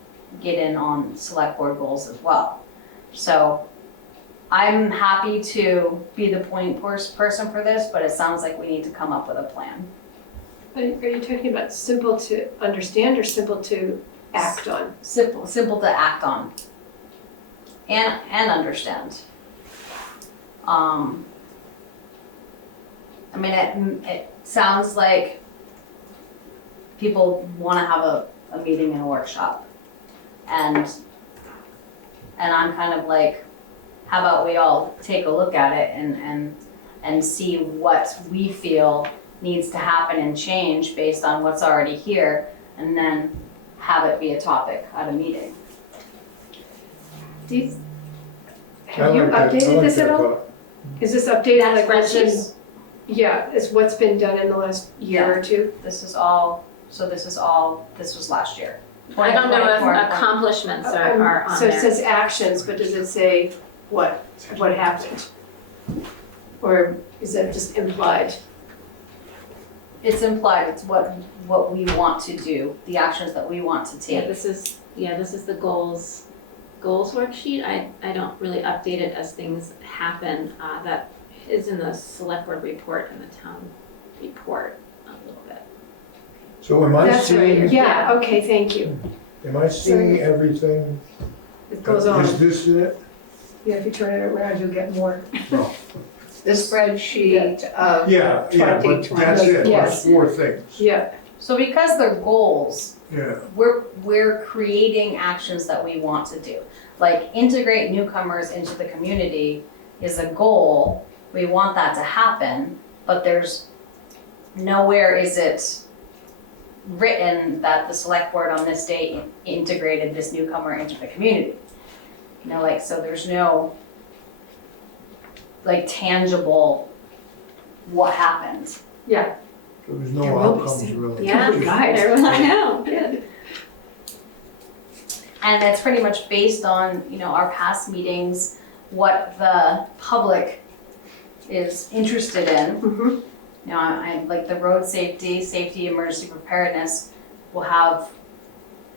get in on select board goals as well. So I'm happy to be the point person for this, but it sounds like we need to come up with a plan. Are you talking about simple to understand or simple to act on? Simple to act on and understand. I mean, it sounds like people want to have a meeting and a workshop, and I'm kind of like, how about we all take a look at it and see what we feel needs to happen and change based on what's already here, and then have it be a topic at a meeting. Have you updated this at all? Is this updated like what's in? Spreadsheets. Yeah, it's what's been done in the last year or two? This was last year. I don't know if 2024. accomplishments are on So it there. says actions, but does it say what happened? Or is that just implied? It's implied, it's what we want to do, the actions that we want to Yeah, take. this is the goals worksheet. I don't really update it as things happen. That is in the select board report and the town report a little bit. So am I That's right, seeing, yeah, okay, thank you. am I seeing everything? It goes on. Is this it? Yeah, if you turn it around, you'll get more. No. the spreadsheet of Yeah, but that's 2020. it, Yes. that's 4 things. Yeah, So because they're goals, Yeah, we're creating actions that we want to do. Like integrate newcomers into the community is a goal, we want that to happen, but there's nowhere is it written that the select board on this date integrated this newcomer into the community. You know, like, so there's no like tangible what happens. yeah. there was There no will be outcomes soon. really. Yeah, Right. I know. Good. And it's pretty much based on, you know, our past meetings, what the public is interested in. Mhm. You know, I like the road safety, emergency preparedness will have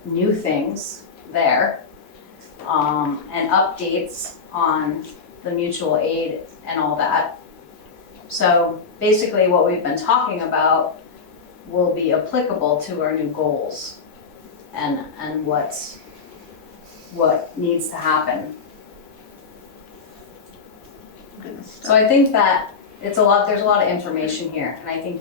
new things there, and updates on the mutual aid and all that. So basically what we've been talking about will be applicable to our new goals and what needs to happen. So I think that there's a lot of information here, and I think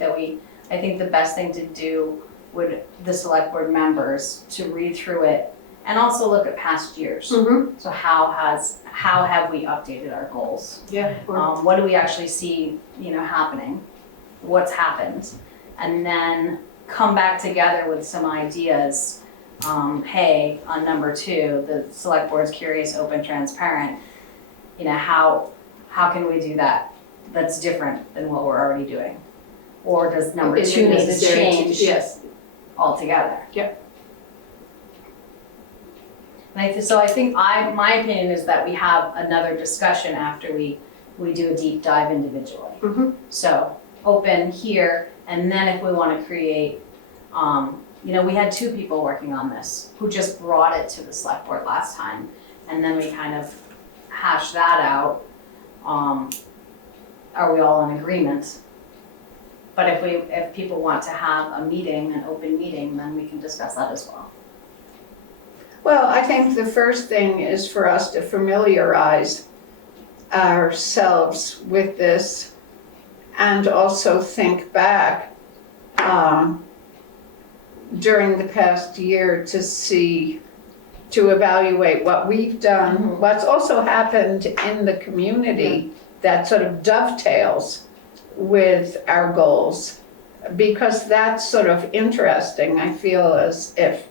the best thing to do would the select board members to read through it and also look at past years. Mm-hmm. So how have we updated our goals? Yeah. What do we actually see, happening? What's happened? And then come back together with some ideas. Hey, on number 2, the select board's curious, open, transparent. How can we do that? That's different than what we're already doing. Or does number 2 need to change Yes. altogether? Yeah. And so I think my opinion is that we have another discussion after we do a deep dive individually. Mhm. So open here, and then if we want to create, we had 2 people working on this who just brought it to the select board last time, and then we kind of hashed that out. Are we all in agreement? But if people want to have a meeting, an open meeting, then we can discuss that as well. Well, I think the first thing is for us to familiarize ourselves with this and also think back during the past year to evaluate what we've done, what's also happened in the community that sort of dovetails with our goals, because that's sort of interesting. I feel as if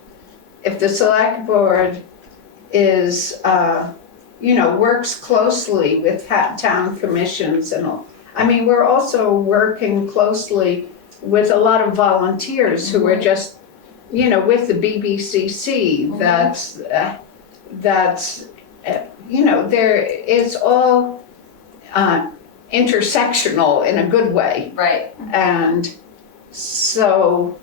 the select board is, works closely with town commissions and all. I mean, we're also working closely with a lot of volunteers who are just, with the BBCC. It's all intersectional in a good way. Right. And so,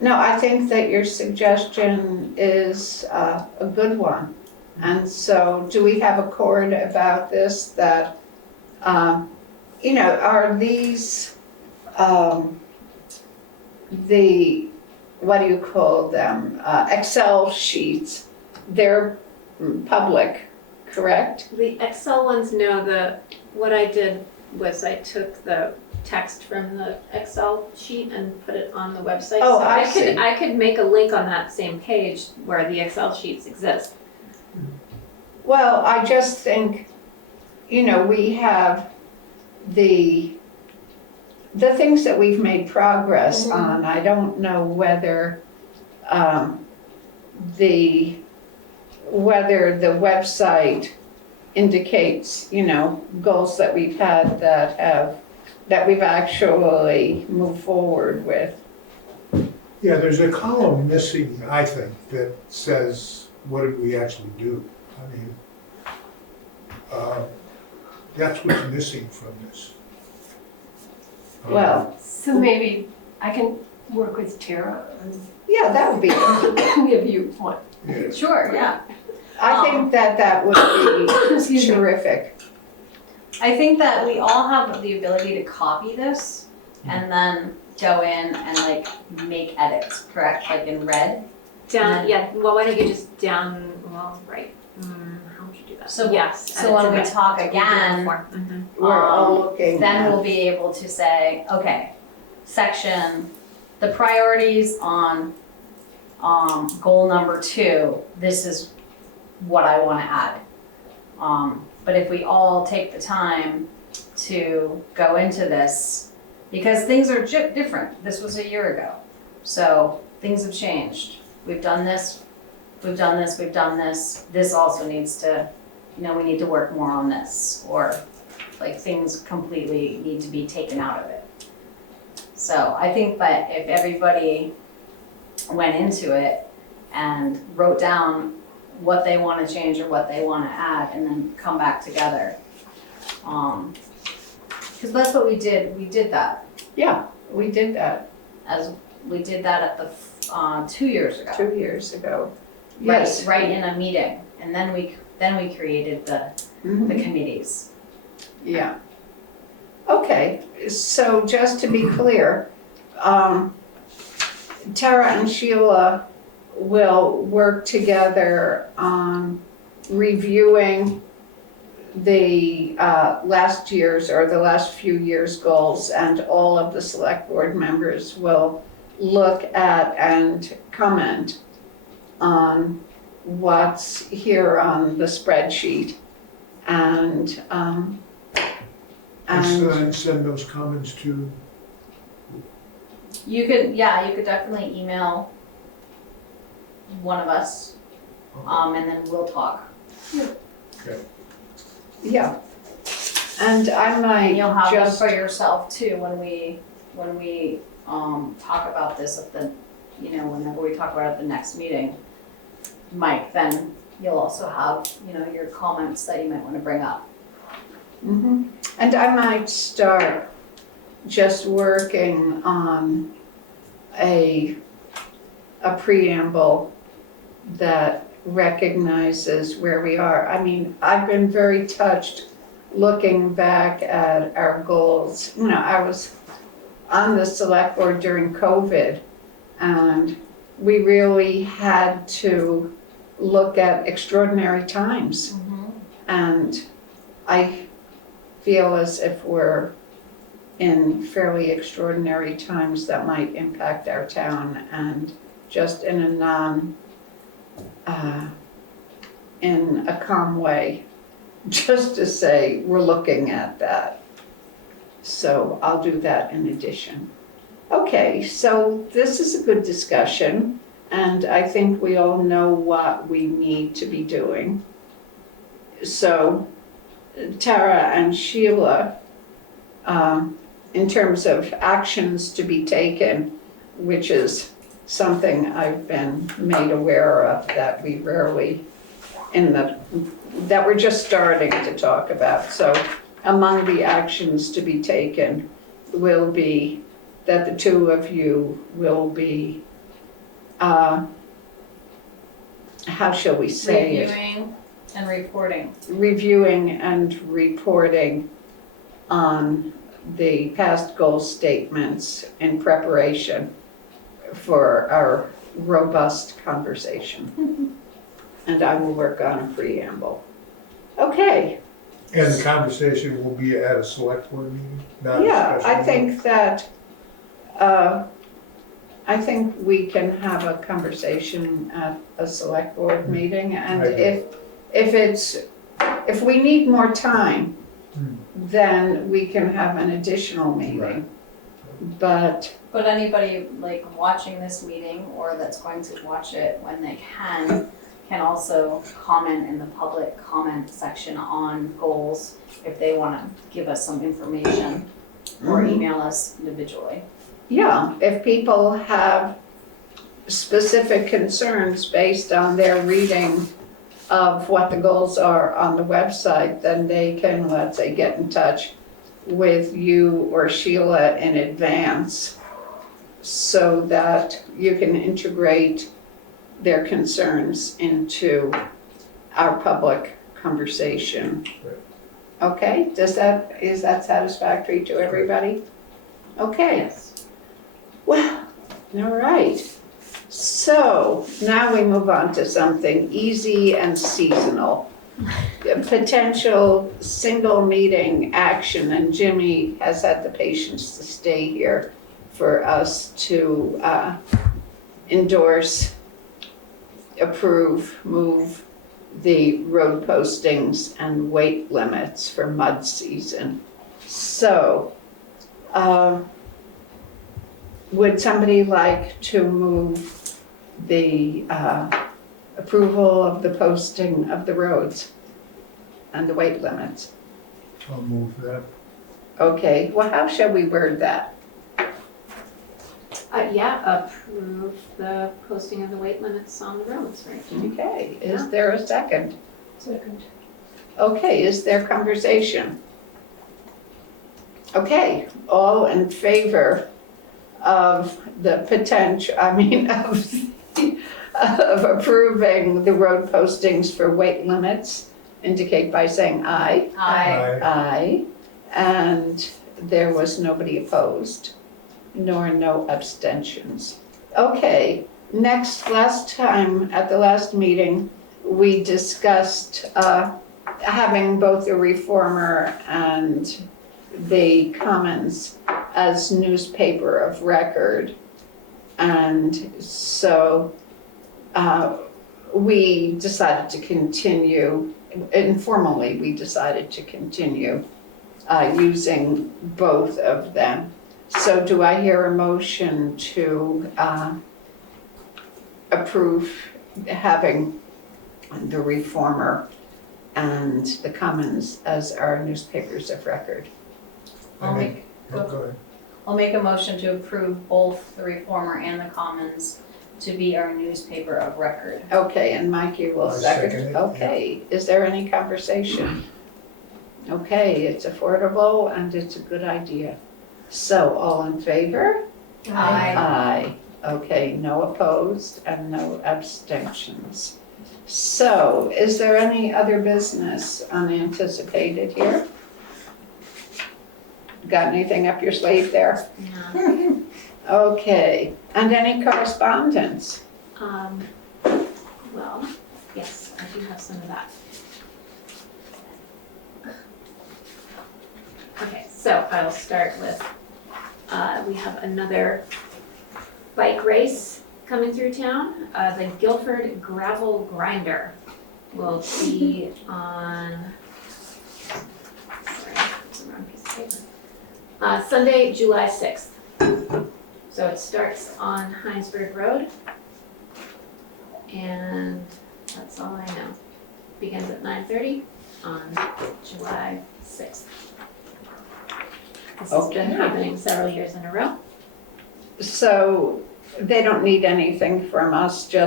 no, I think that your suggestion is a good one. And so, do we have a chord about this that, are these, what do you call them? Excel sheets, they're public, correct? The Excel ones, no, what I did was I took the text from the Excel sheet and put it on the website. Oh, So I see. I could make a link on that same page where the Excel sheets exist. Well, I just think, we have the things that we've made progress on. I don't know whether the website indicates, goals that we've had that we've actually moved forward with. Yeah, there's a column missing, I think, that says, what did we actually do? I mean, that's what's missing from this. Well, So maybe I can work with Tara yeah, that would be, and give you one. Yeah. Sure, yeah. I think that would be Excuse me. terrific. I think that we all have the ability to copy this and then go in and make edits, correct? Like in red. Well, why don't you just right. How would you do that? So- yes. so when we talk again, We're all looking then at, we'll be able to say, okay, section, the priorities on goal number 2, this is what I want to add. But if we all take the time to go into this, because things are different. This was a year ago. So things have changed. We've done this, we've done this, we've done this. This also needs to, we need to work more on this, or things completely need to be taken out of it. So I think that if everybody went into it and wrote down what they want to change or what they want to add, and then come back together. Because that's what we did. We did that. yeah, we did that. We did that at the 2 years ago. 2 years ago. Right, Yes. right in a meeting, and then we created the Mhm. committees. Yeah. Okay, so just to be clear, Tara and Sheila will work together on reviewing the last year's or the last few years' goals, and all of the select board members will look at and comment on what's here on the spreadsheet. And Send those comments to, You could definitely email one of us, and then we'll talk. yeah. And I And might you'll have them just, for yourself too when we talk about this at the, whenever we talk about it at the next meeting, Mike, then you'll also have, your comments that you might want to bring up. Mhm. And I might start just working on a preamble that recognizes where we are. I mean, I've been very touched looking back at our goals. I was on the select board during COVID, and we really had to look at extraordinary times. And I feel as if we're in fairly extraordinary times that might impact our town, and just in a calm way, just to say we're looking at that. So I'll do that in addition. Okay, so this is a good discussion, and I think we all know what we need to be doing. So Tara and Sheila, in terms of actions to be taken, which is something I've been made aware of that we rarely, that we're just starting to talk about. So among the actions to be taken will be that the two of you will be, how shall we say it? Reviewing and reporting. Reviewing and reporting on the past goal statements in preparation for our robust conversation. And I will work on a preamble. Okay, and the conversation will be at a select board meeting, not a yeah, special I meeting? think that, I think we can have a conversation at a select board meeting, and I do. if we need more time, Hmm. then we can have an additional meeting. Right. But, But anybody like watching this meeting or that's going to watch it when they can also comment in the public comment section on goals if they want to give us some information or Mhm. email us individually. yeah, if people have specific concerns based on their reading of what the goals are on the website, then they can, let's say, get in touch with you or Sheila in advance so that you can integrate their concerns into our public conversation. Okay, is that satisfactory to everybody? Okay. Yes. Well, all right. So now we move on to something easy and seasonal. A potential single meeting action, and Jimmy has had the patience to stay here for us to endorse, approve, move the road postings and weight limits for mud season. So, would somebody like to move the approval of the posting of the roads and the weight limits? I'll move that. Okay, well, how shall we word that? Approve the posting of the weight limits on the roads, right? Okay, is there a second? Second. Okay, is there conversation? Okay, all in favor of the potential, of approving the road postings for weight limits, indicate by saying aye. Aye. Aye. And there was nobody opposed, nor no abstentions. Okay, next, at the last meeting, we discussed having both the Reformer and the Commons as newspaper of record. And so we decided to continue, informally, we decided to continue using both of them. So do I hear a motion to approve having the Reformer and the Commons as our newspapers of record? I'll make a motion to approve both the Reformer and the Commons to be our newspaper of record. Okay, and Mike, you will I second? second it, Okay, is there any conversation? Okay, it's affordable and it's a good idea. So, all in favor? Aye. Aye. Okay, no opposed and no abstentions. So, is there any other business unanticipated here? Got anything up your sleeve there? No. Okay, and any correspondence? Well, yes, I do have some of that. Okay, so I will start with, we have another bike race coming through town. The Guilford Gravel Grinder will be on, sorry, it's the wrong piece of paper. Sunday, July 6th. So it starts on Heinsberg Road. And that's all I know. Begins at 9:30 on July 6th. This has been Okay. happening several years in a row. So they don't need anything from us, they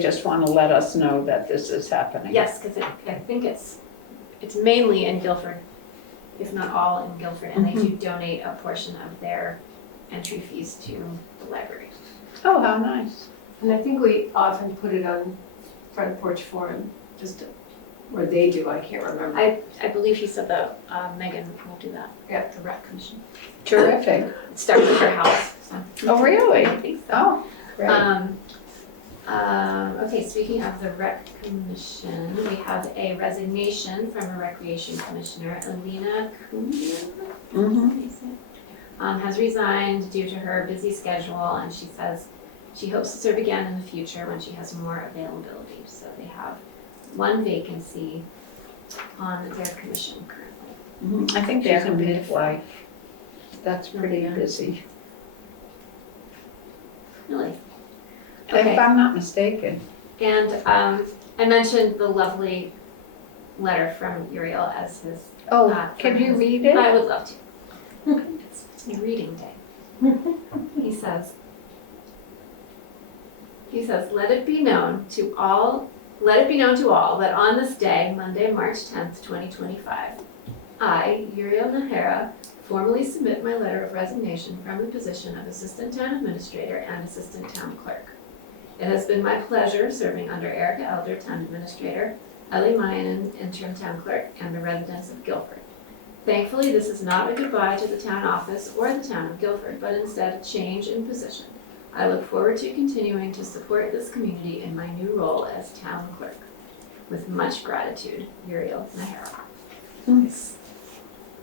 just want to let us know that this is happening. Yes, because I think it's mainly in Guilford, if not all in Guilford, and they do donate a portion of their entry fees to the library. Oh, how nice. And I think we often put it on Front Porch Forum, or they do, I can't remember. I believe he said that Megan will do that. Yeah. The rec commission. Terrific. It starts at her house, so. Oh, really? I think so. Oh, great. Okay, speaking of the rec commission, we have a resignation from a recreation commissioner, Alina Kuhn. Mhm. Has resigned due to her busy schedule, and she says she hopes to serve again in the future when she has more availability. So they have one vacancy on their commission currently. Mhm. I think They're she's a competitive. midwife. That's pretty yeah. busy, Really? if Okay, I'm not mistaken. and I mentioned the lovely letter from Uriel as his. Oh, from can you his- read it? I would love to. It's my reading day. He says, let it be known to all that on this day, Monday, March 10th, 2025, I, Uriel Nahara, formally submit my letter of resignation from the position of Assistant Town Administrator and Assistant Town Clerk. It has been my pleasure serving under Erica Elder, Town Administrator, Ellie Mayanen, Interim Town Clerk, and the residents of Guilford. Thankfully, this is not a goodbye to the town office or the town of Guilford, but instead a change in position. I look forward to continuing to support this community in my new role as town clerk. With much gratitude, Uriel Nahara.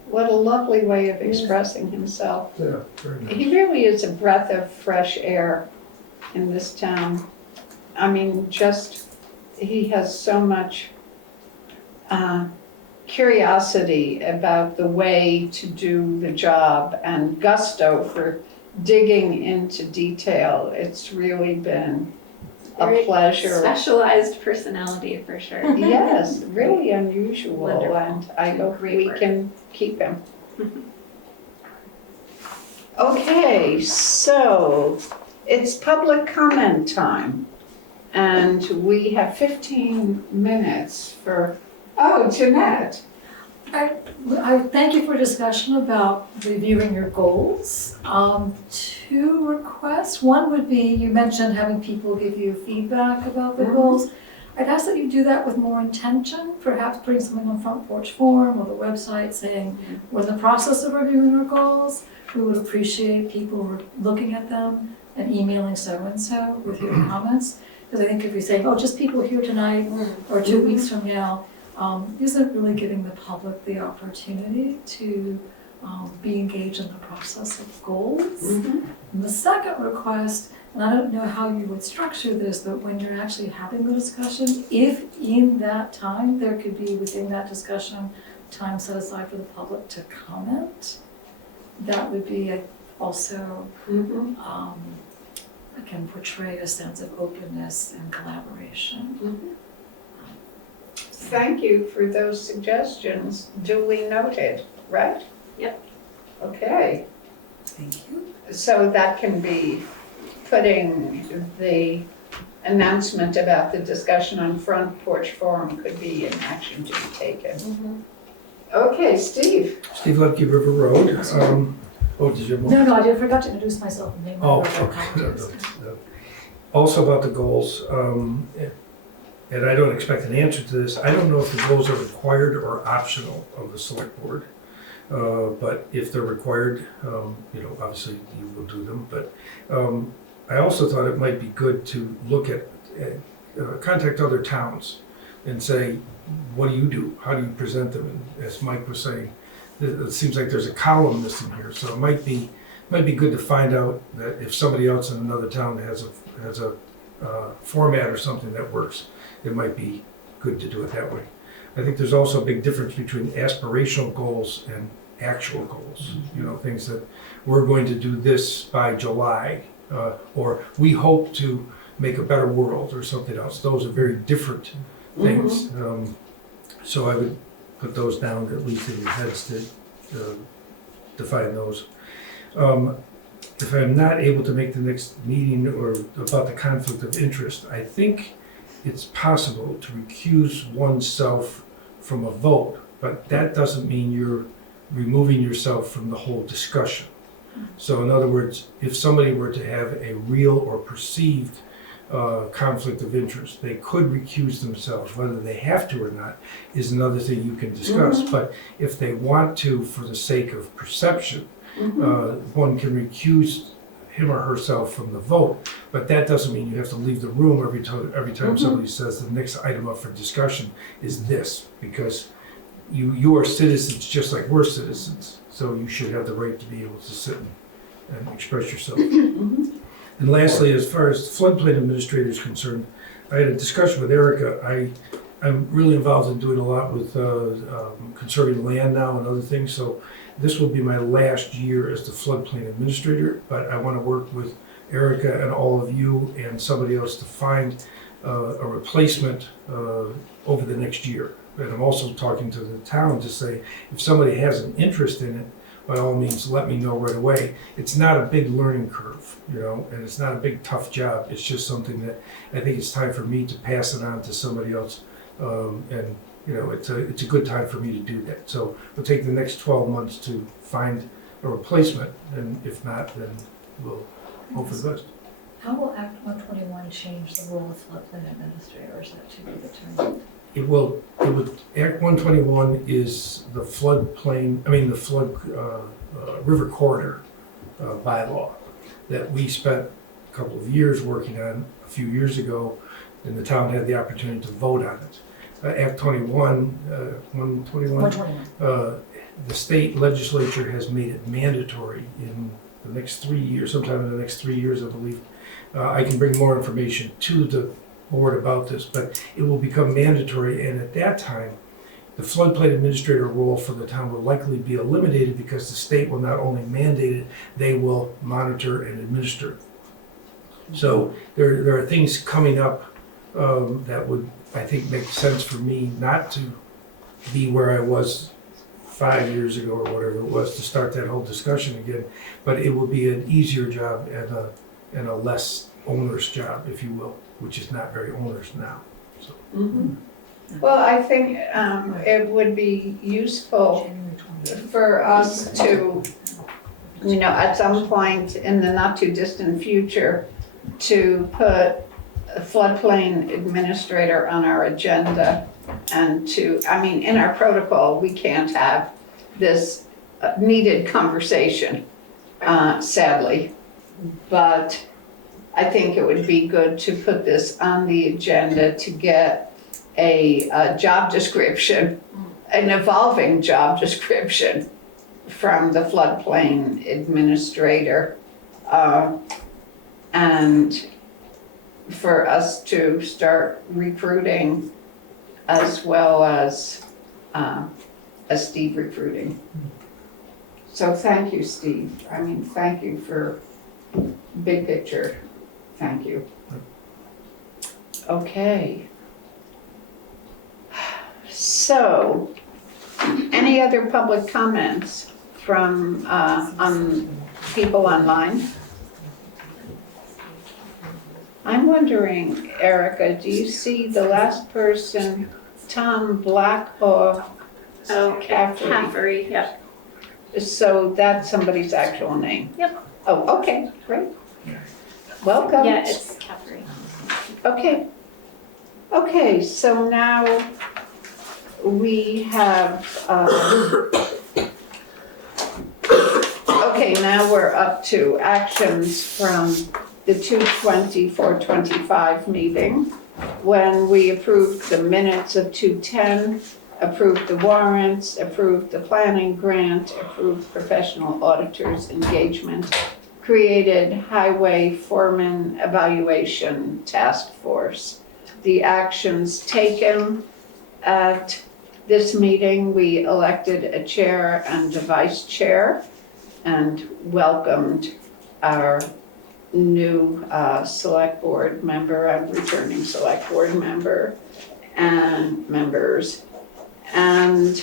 What a lovely way of expressing himself. Yeah, very nice. He really is a breath of fresh air in this town. I mean, he has so much curiosity about the way to do the job and gusto for digging into detail. It's really been a Very pleasure. Specialized personality for sure. Yes, really unusual, Wonderful. and I And hope great we work. can keep him. Okay, so it's public comment time, and we have 15 minutes for, oh, Jeanette. I thank you for discussion about reviewing your goals. Two requests. One would be, you mentioned having people give you feedback about the goals. I'd ask that you do that with more intention, perhaps putting something on Front Porch Forum or the website saying, we're in the process of reviewing our goals. We would appreciate people looking at them and emailing so-and-so with your comments. Because I think if you're saying, oh, just people here tonight or 2 weeks from now, isn't really giving the public the opportunity to be engaged in the process of goals. And the second request, and I don't know how you would structure this, but when you're actually having the discussion, if in that time there could be within that discussion time set aside for the public to comment, that would be also can portray a sense of openness and collaboration. Thank you for those suggestions, duly noted, right? Yep. Okay, Thank you. so that can be putting the announcement about the discussion on Front Porch Forum could be an action to be taken. Okay, Steve. Steve Lepke, River Road. Oh, did you have more? No, I forgot to introduce myself and name my Oh, brother. okay. Also about the goals, and I don't expect an answer to this, I don't know if the goals are required or optional of the select board. But if they're required, obviously you will do them, but I also thought it might be good to look at, contact other towns and say, what do you do? How do you present them? And as Mike was saying, it seems like there's a column missing here, so it might be good to find out that if somebody else in another town has a format or something that works, it might be good to do it that way. I think there's also a big difference between aspirational goals and actual goals. Things that we're going to do this by July, or we hope to make a better world or something else. Those are very different things. So I would put those down at least in your heads to define those. If I'm not able to make the next meeting or about the conflict of interest, I think it's possible to recuse oneself from a vote, but that doesn't mean you're removing yourself from the whole discussion. So in other words, if somebody were to have a real or perceived conflict of interest, they could recuse themselves. Whether they have to or not is another thing you can discuss. But if they want to, for the sake of perception, one can recuse him or herself from the vote, but that doesn't mean you have to leave the room every time somebody says the next item up for discussion is this, because you are citizens just like we're citizens, so you should have the right to be able to sit and express yourself. And lastly, as far as floodplain administrator is concerned, I had a discussion with Erica. I'm really involved in doing a lot with conserving land now and other things, so this will be my last year as the floodplain administrator, but I want to work with Erica and all of you and somebody else to find a replacement over the next year. And I'm also talking to the town to say, if somebody has an interest in it, by all means, let me know right away. It's not a big learning curve, and it's not a big tough job. It's just something that I think it's time for me to pass it on to somebody else. And it's a good time for me to do that. So we'll take the next 12 months to find a replacement, and if not, then we'll hope for the best. How will Act 121 change the role of floodplain administrator, or is that to be determined? It would, Act 121 is the flood river corridor bylaw that we spent a couple of years working on a few years ago, and the town had the opportunity to vote on it. Act 121, the state legislature has made it mandatory in the next 3 years, sometime in the next 3 years, I believe. I can bring more information to the board about this, but it will become mandatory, and at that time, the floodplain administrator role for the town will likely be eliminated because the state will not only mandate it, they will monitor and administer it. So there are things coming up that would, I think, make sense for me not to be where I was 5 years ago or whatever it was to start that whole discussion again, but it will be an easier job and a less onerous job, if you will, which is not very onerous now. So. Well, I think it would be useful for us to, at some point in the not too distant future, to put a floodplain administrator on our agenda and in our protocol, we can't have this needed conversation, sadly. But I think it would be good to put this on the agenda to get a job description, an evolving job description from the floodplain administrator. And for us to start recruiting as well as Steve recruiting. So thank you, Steve. Thank you for big picture. Thank you. Okay. So, any other public comments from on people online? I'm wondering, Erica, do you see the last person, Tom Blackhawk? Caffery, yeah. So that's somebody's actual name? Yep. Oh, okay, great. Welcome. Yeah, it's Caffery. Okay. Okay, so now we have, okay, now we're up to actions from the 2/24/25 meeting, when we approved the minutes of 2/10, approved the warrants, approved the planning grant, approved professional auditors engagement, created highway foreman evaluation task force. The actions taken at this meeting, we elected a chair and a vice chair and welcomed our new select board member and returning select board member and members. And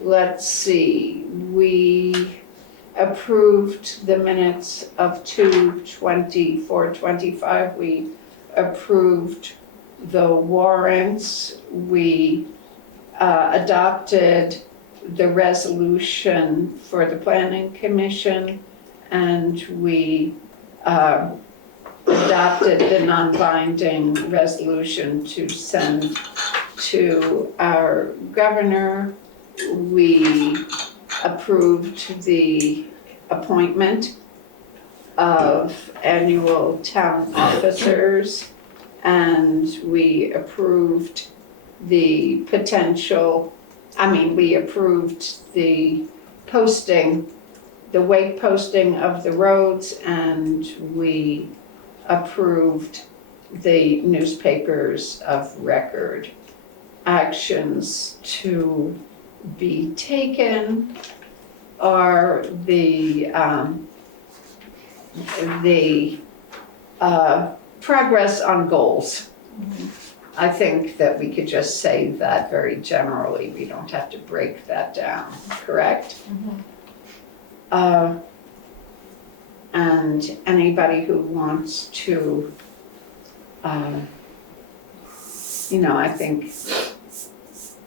let's see, we approved the minutes of 2/24/25. We approved the warrants. We adopted the resolution for the planning commission, and we adopted the non-binding resolution to send to our governor. We approved the appointment of annual town officers, and we approved the we approved the posting, the weight posting of the roads, and we approved the newspapers of record. Actions to be taken are the progress on goals. I think that we could just say that very generally. We don't have to break that down, correct? And anybody who wants to, I think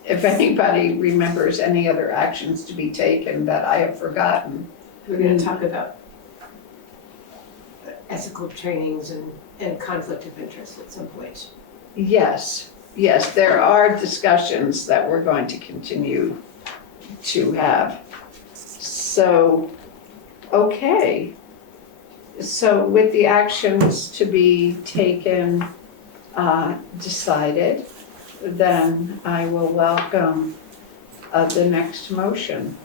if anybody remembers any other actions to be taken that I have forgotten. We're gonna talk about ethical trainings and conflict of interest at some point. Yes, there are discussions that we're going to continue to have. So, okay. So with the actions to be taken, decided, then I will welcome the next motion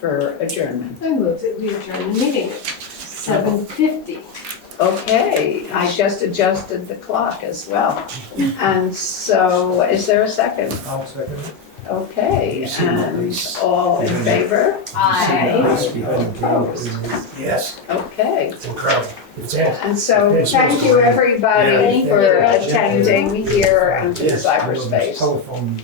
for adjournment. I move that we adjourn the meeting at 7:50. Okay, I just adjusted the clock as well. And so, is there a second? I'll second it. Okay, and all in favor? Yes, Okay, it's incredible. It's awesome. and so thank you everybody Yeah. for attending here and in Yes, cyberspace. telephone.